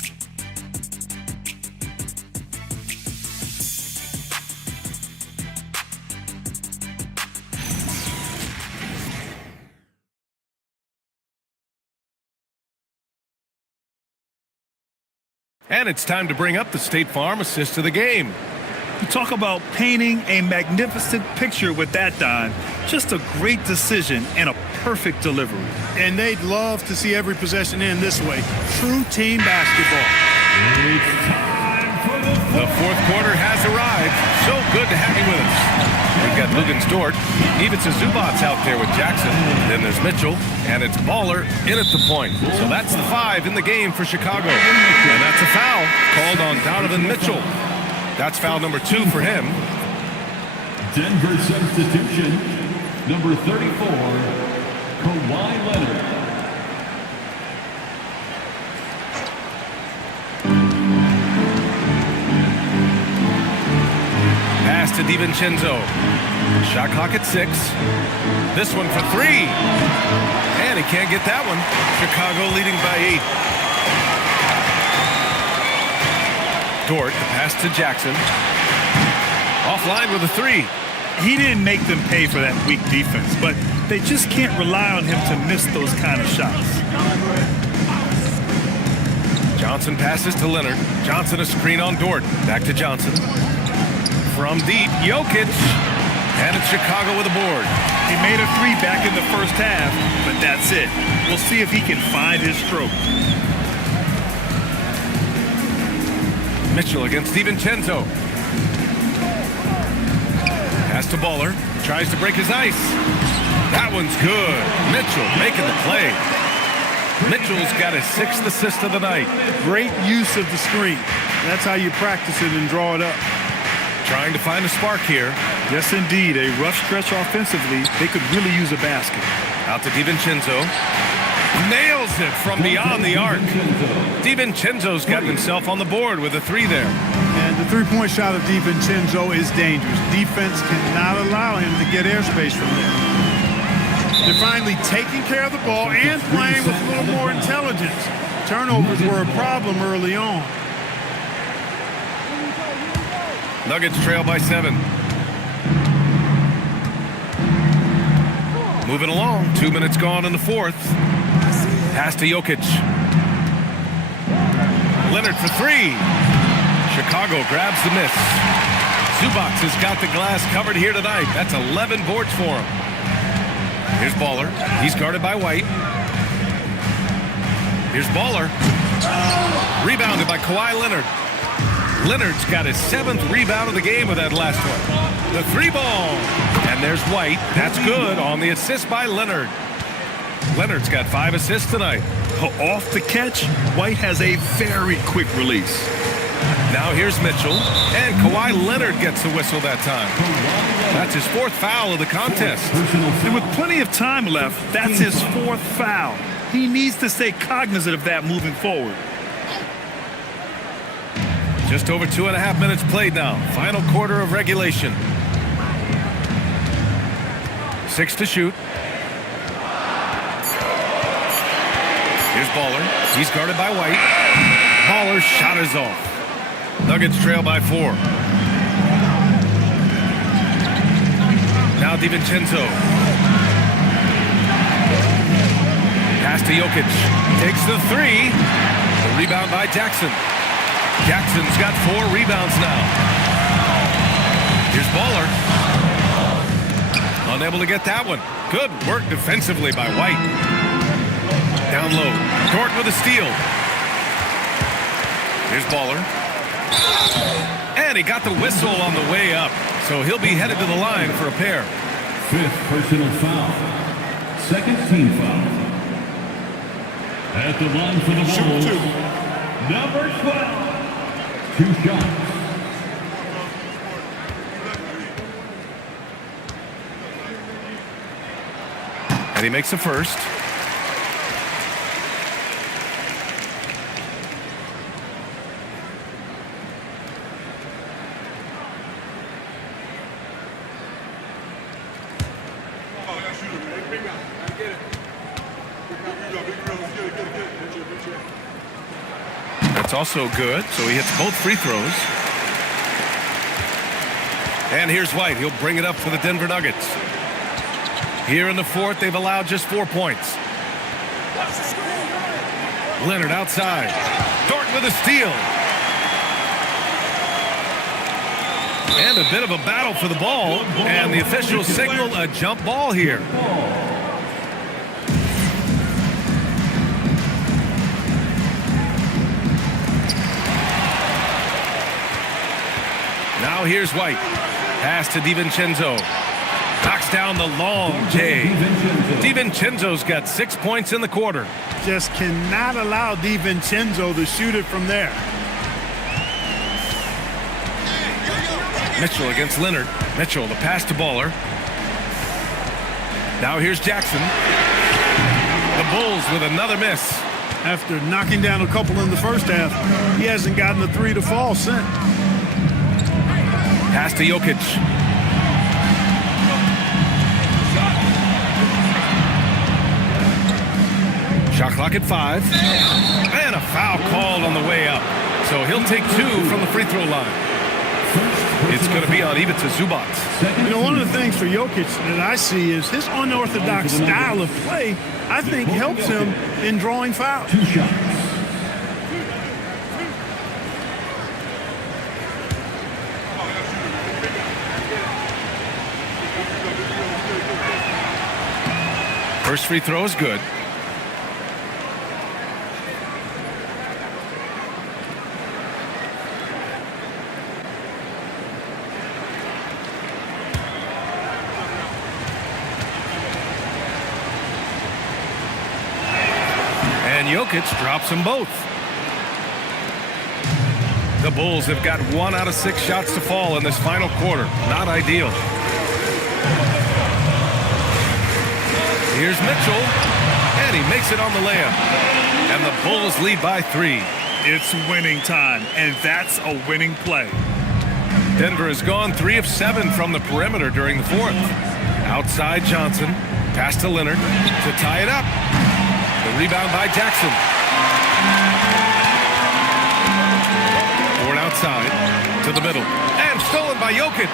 And it's time to bring up the State Farm assist of the game. You talk about painting a magnificent picture with that, Don. Just a great decision and a perfect delivery. And they'd love to see every possession end this way. True team basketball. The fourth quarter has arrived. So good to have you with us. We've got Lugens Dort. Even Zubats out there with Jackson. Then there's Mitchell, and it's Baller in at the point. So that's the 5 in the game for Chicago. And that's a foul called on Donovan Mitchell. That's foul number 2 for him. Denver substitution, number 34, Kawhi Leonard. Pass to DiVincenzo. Shot clock at 6. This one for 3. And he can't get that one. Chicago leading by 8. Dort, the pass to Jackson. Offline with a 3. He didn't make them pay for that weak defense, but they just can't rely on him to miss those kind of shots. Johnson passes to Leonard. Johnson a screen on Dort. Back to Johnson. From deep, Jokic. And it's Chicago with a board. He made a 3 back in the first half, but that's it. We'll see if he can find his stroke. Mitchell against DiVincenzo. Pass to Baller. Tries to break his ice. That one's good. Mitchell making the play. Mitchell's got his 6th assist of the night. Great use of the screen. That's how you practice it and draw it up. Trying to find a spark here. Yes, indeed. A rough stretch offensively. They could really use a basket. Out to DiVincenzo. Nails it from beyond the arc. DiVincenzo's got himself on the board with a 3 there. And the three-point shot of DiVincenzo is dangerous. Defense cannot allow him to get airspace from there. They're finally taking care of the ball and playing with a little more intelligence. Turnovers were a problem early on. Nuggets trail by 7. Moving along. 2 minutes gone in the 4th. Pass to Jokic. Leonard for 3. Chicago grabs the miss. Zubac has got the glass covered here tonight. That's 11 boards for him. Here's Baller. He's guarded by White. Here's Baller. Rebounded by Kawhi Leonard. Leonard's got his 7th rebound of the game with that last one. The 3-ball. And there's White. That's good on the assist by Leonard. Leonard's got 5 assists tonight. Off the catch, White has a very quick release. Now here's Mitchell. And Kawhi Leonard gets the whistle that time. That's his 4th foul of the contest. And with plenty of time left, that's his 4th foul. He needs to stay cognizant of that moving forward. Just over 2.5 minutes played now. Final quarter of regulation. 6 to shoot. Here's Baller. He's guarded by White. Baller's shot is off. Nuggets trail by 4. Now DiVincenzo. Pass to Jokic. Takes the 3. The rebound by Jackson. Jackson's got 4 rebounds now. Here's Baller. Unable to get that one. Good work defensively by White. Down low. Dort with a steal. Here's Baller. And he got the whistle on the way up. So he'll be headed to the line for a pair. 5th personal foul. 2nd team foul. At the line for the Bulls, number 12. 2 shots. And he makes the first. That's also good, so he hits both free throws. And here's White. He'll bring it up for the Denver Nuggets. Here in the 4th, they've allowed just 4 points. Leonard outside. Dort with a steal. And a bit of a battle for the ball. And the officials signal a jump ball here. Now here's White. Pass to DiVincenzo. Knocks down the long J. DiVincenzo's got 6 points in the quarter. Just cannot allow DiVincenzo to shoot it from there. Mitchell against Leonard. Mitchell, the pass to Baller. Now here's Jackson. The Bulls with another miss. After knocking down a couple in the first half, he hasn't gotten the three to fall since. Pass to Jokic. Shot clock at 5. And a foul called on the way up. So he'll take 2 from the free throw line. It's going to be on Ivica Zubac. You know, one of the things for Jokic that I see is his unorthodox style of play, I think, helps him in drawing fouls. 2 shots. First free throw is good. And Jokic drops them both. The Bulls have got 1 out of 6 shots to fall in this final quarter. Not ideal. Here's Mitchell, and he makes it on the layup. And the Bulls lead by 3. It's winning time, and that's a winning play. Denver has gone 3 of 7 from the perimeter during the 4th. Outside Johnson, pass to Leonard to tie it up. The rebound by Jackson. Ford outside to the middle, and stolen by Jokic.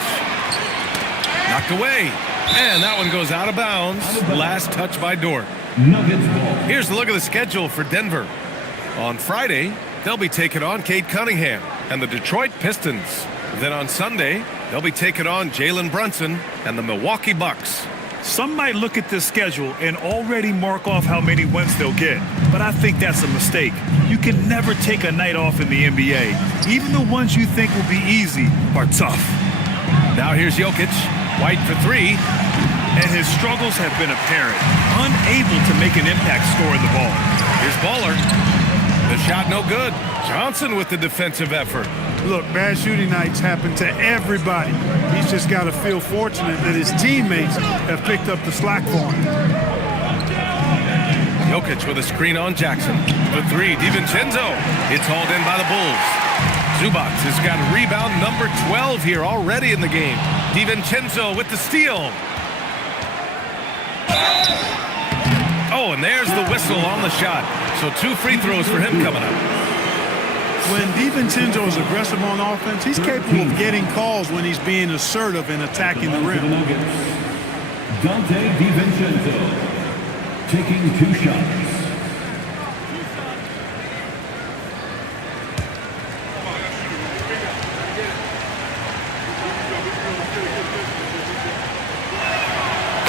Knocked away. And that one goes out of bounds. Last touch by Dort. Here's a look at the schedule for Denver. On Friday, they'll be taking on Cade Cunningham and the Detroit Pistons. Then on Sunday, they'll be taking on Jalen Brunson and the Milwaukee Bucks. Some might look at this schedule and already mark off how many wins they'll get, but I think that's a mistake. You can never take a night off in the NBA. Even the ones you think will be easy are tough. Now here's Jokic. White for 3. And his struggles have been apparent. Unable to make an impact scoring the ball. Here's Baller. The shot no good. Johnson with the defensive effort. Look, bad shooting nights happen to everybody. He's just got to feel fortunate that his teammates have picked up the slack for him. Jokic with a screen on Jackson. The 3, DiVincenzo. It's hauled in by the Bulls. Zubac has got rebound number 12 here already in the game. DiVincenzo with the steal. Oh, and there's the whistle on the shot. So 2 free throws for him coming up. When DiVincenzo is aggressive on offense, he's capable of getting calls when he's being assertive and attacking the rim. Dante DiVincenzo taking 2 shots.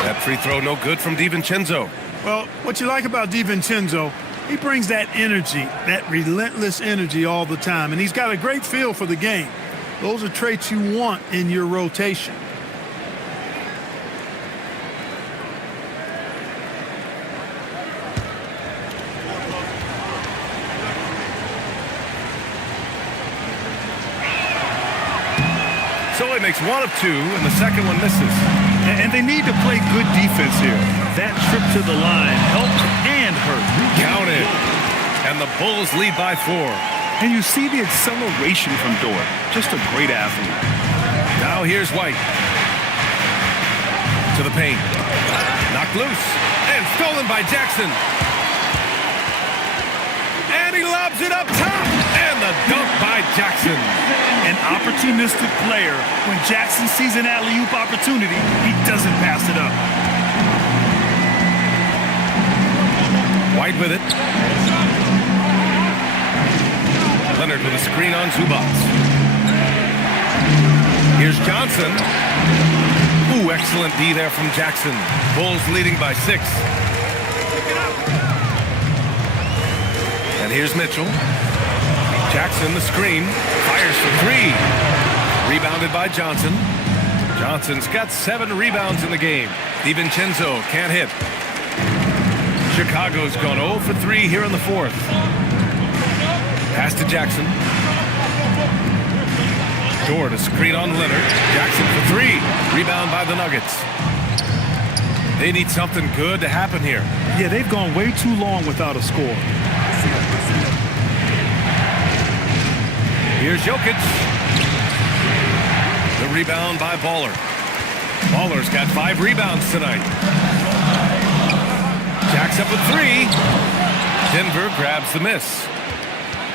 That free throw no good from DiVincenzo. Well, what you like about DiVincenzo, he brings that energy, that relentless energy all the time, and he's got a great feel for the game. Those are traits you want in your rotation. So he makes 1 of 2, and the second one misses. And they need to play good defense here. That trip to the line helped and hurt. Counted. And the Bulls lead by 4. And you see the acceleration from Dort. Just a great athlete. Now here's White. To the paint. Knocked loose. And stolen by Jackson. And he lobs it up top. And the dunk by Jackson. An opportunistic player. When Jackson sees an alley-oop opportunity, he doesn't pass it up. White with it. Leonard with a screen on Zubac. Here's Johnson. Ooh, excellent D there from Jackson. Bulls leading by 6. And here's Mitchell. Jackson, the screen, fires for 3. Rebounded by Johnson. Johnson's got 7 rebounds in the game. DiVincenzo can't hit. Chicago's gone 0 for 3 here in the 4th. Pass to Jackson. Door to screen on Leonard. Jackson for 3. Rebound by the Nuggets. They need something good to happen here. Yeah, they've gone way too long without a score. Here's Jokic. The rebound by Baller. Baller's got 5 rebounds tonight. Jack's up with 3. Denver grabs the miss.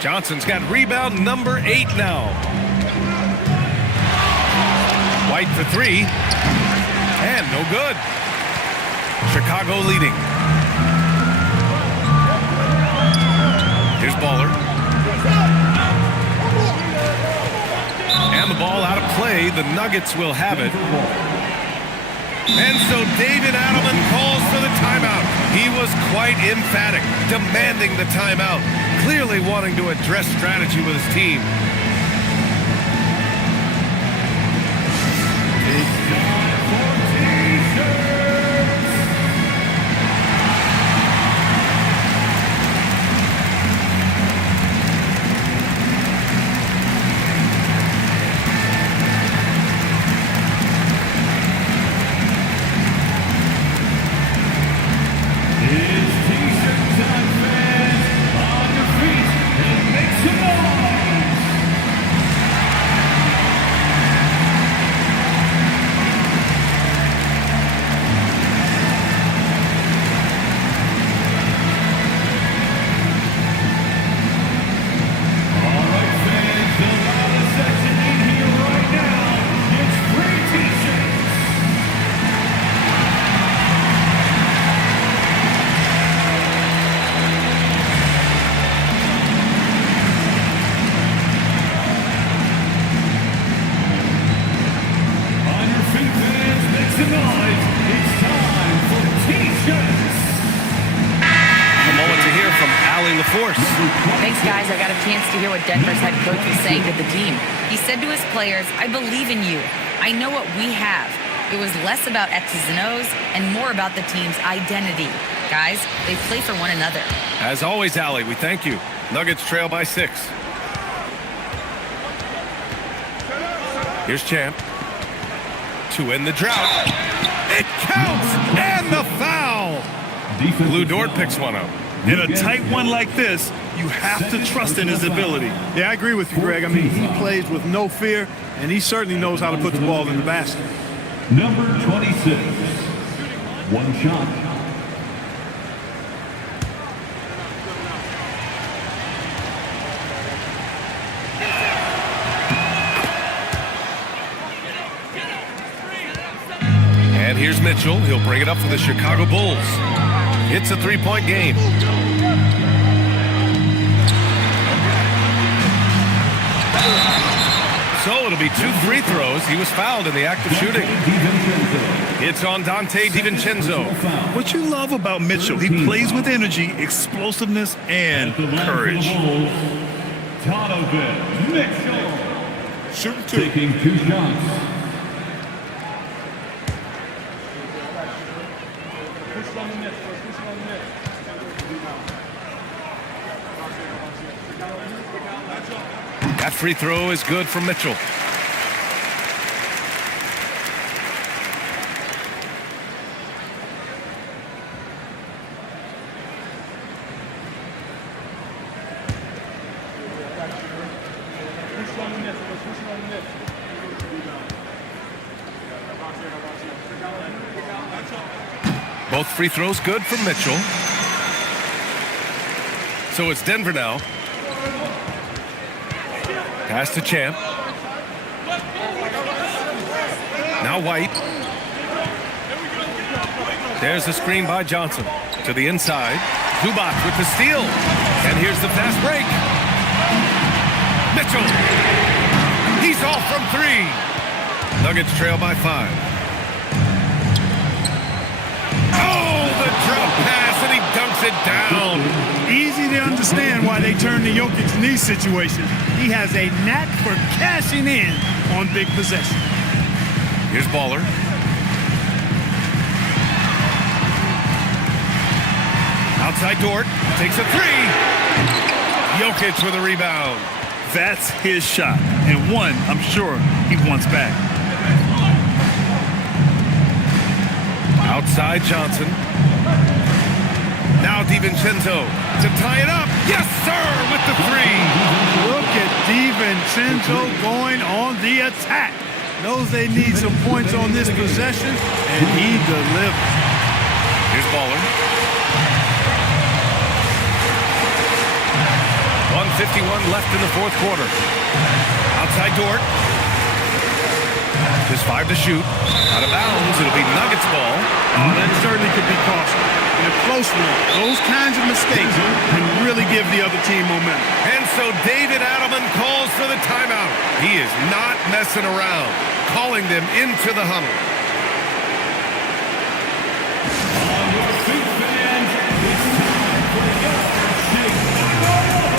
Johnson's got rebound number 8 now. White for 3. And no good. Chicago leading. Here's Baller. And the ball out of play. The Nuggets will have it. And so David Adelman calls for the timeout. He was quite emphatic, demanding the timeout, clearly wanting to address strategy with his team. Thanks, guys. I got a chance to hear what Denver's head coach was saying to the team. He said to his players, I believe in you. I know what we have. It was less about X's and O's and more about the team's identity. Guys, they play for one another. As always, Allie, we thank you. Nuggets trail by 6. Here's Champ. To end the drought. It counts! And the foul! Lou Dort picks one up. In a tight one like this, you have to trust in his ability. Yeah, I agree with you, Greg. I mean, he plays with no fear, and he certainly knows how to put the ball in the basket. Number 26. One shot. And here's Mitchell. He'll bring it up for the Chicago Bulls. It's a 3-point game. So it'll be 2 free throws. He was fouled in the act of shooting. It's on Dante DiVincenzo. What you love about Mitchell, he plays with energy, explosiveness, and courage. Donovan Mitchell. Shooting 2. Taking 2 shots. That free throw is good for Mitchell. Both free throws good for Mitchell. So it's Denver now. Pass to Champ. Now White. There's the screen by Johnson. To the inside. Zubac with the steal. And here's the fast break. Mitchell. He's off from 3. Nuggets trail by 5. Oh, the drop pass, and he dunks it down. Easy to understand why they turn to Jokic in these situations. He has a knack for cashing in on big possessions. Here's Baller. Outside Dort. Takes a three. Jokic with a rebound. That's his shot, and one I'm sure he wants back. Outside Johnson. Now DiVincenzo to tie it up. Yes, sir, with the three. Look at DiVincenzo going on the attack. Knows they need some points on this possession, and he delivered. Here's Baller. 1:51 left in the fourth quarter. Outside Dort. Just 5 to shoot. Out of bounds. It'll be Nuggets ball. Oh, that certainly could be costly. In a close one, those kinds of mistakes can really give the other team momentum. And so David Adelman calls for the timeout. He is not messing around, calling them into the huddle. Big fans, it's time for your Chicago.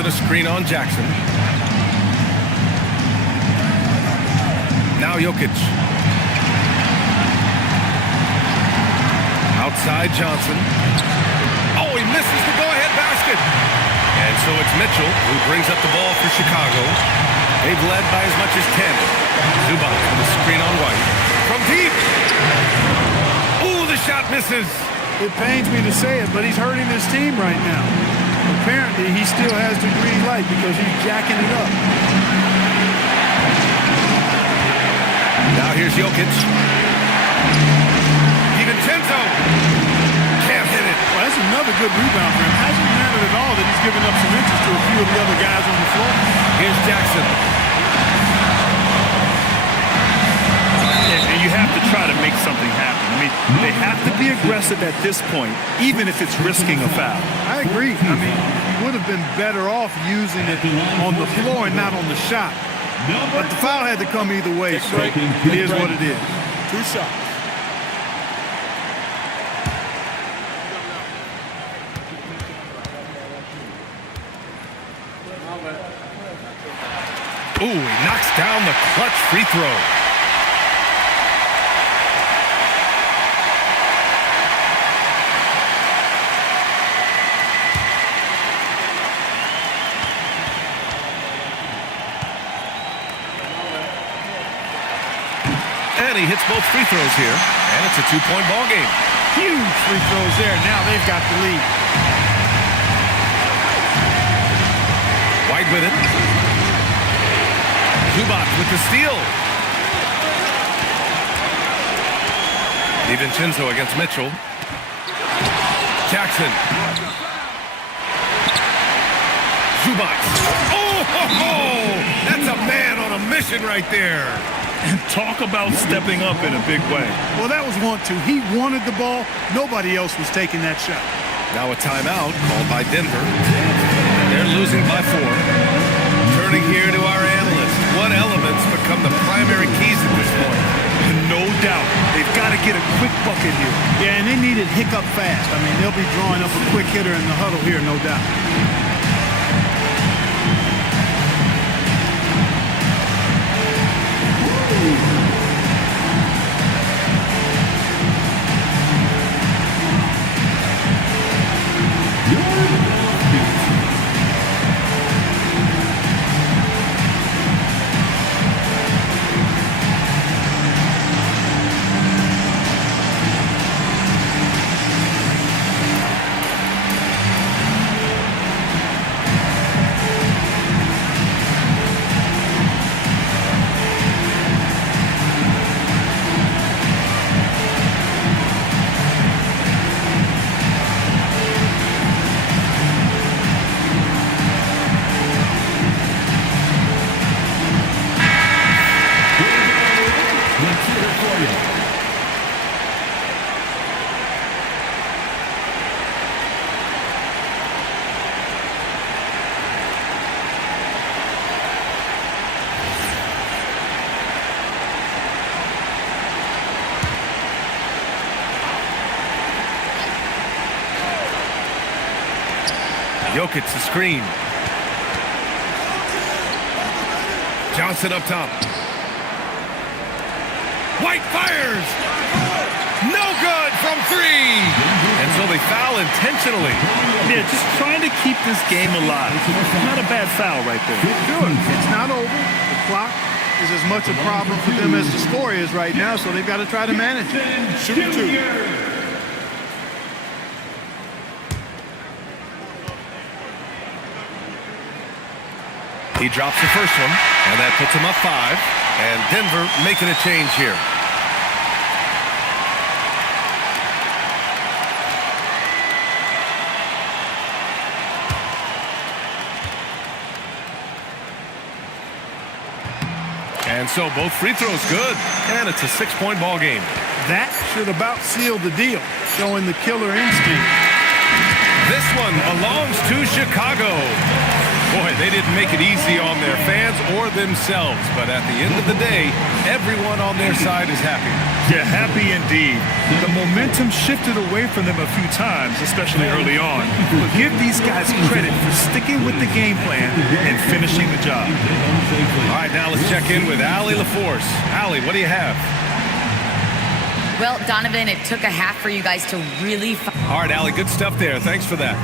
A screen on Jackson. Now Jokic. Outside Johnson. Oh, he misses the go-ahead basket. And so it's Mitchell who brings up the ball for Chicago. They've led by as much as 10. Zubac with a screen on White. From deep. Ooh, the shot misses. It pains me to say it, but he's hurting his team right now. Apparently, he still has the green light because he's jacking it up. Now here's Jokic. DiVincenzo. Can't hit it. Well, that's another good rebound for him. Hasn't mattered at all that he's given up some inches to a few of the other guys on the floor. Here's Jackson. And you have to try to make something happen. I mean, they have to be aggressive at this point, even if it's risking a foul. I agree. I mean, you would have been better off using it on the floor and not on the shot. But the foul had to come either way, so it is what it is. 2 shots. Ooh, he knocks down the clutch free throw. And he hits both free throws here, and it's a 2-point ball game. Huge free throws there. Now they've got the lead. White with it. Zubac with the steal. DiVincenzo against Mitchell. Jackson. Zubac. Oh, ho, ho! That's a man on a mission right there. And talk about stepping up in a big way. Well, that was 1-2. He wanted the ball. Nobody else was taking that shot. Now a timeout called by Denver. They're losing by 4. Turning here to our analysts. What elements become the primary keys at this point? No doubt. They've got to get a quick quick bucket here. Yeah, and they need it hiccup fast. I mean, they'll be drawing up a quick hitter in the huddle here, no doubt. Jokic the screen. Johnson up top. White fires. No good from three. And so they foul intentionally. Yeah, just trying to keep this game alive. Not a bad foul right there. Good. It's not over. The clock is as much a problem for them as the score is right now, so they've got to try to manage it. Shoot two. He drops the first one, and that puts him up 5. And Denver making a change here. And so both free throws good, and it's a 6-point ball game. That should about seal the deal, showing the killer instinct. This one belongs to Chicago. Boy, they didn't make it easy on their fans or themselves, but at the end of the day, everyone on their side is happy. Yeah, happy indeed. The momentum shifted away from them a few times, especially early on. But give these guys credit for sticking with the game plan and finishing the job. All right, now let's check in with Allie LaForce. Allie, what do you have? Well, Donovan, it took a half for you guys to really... All right, Allie, good stuff there. Thanks for that.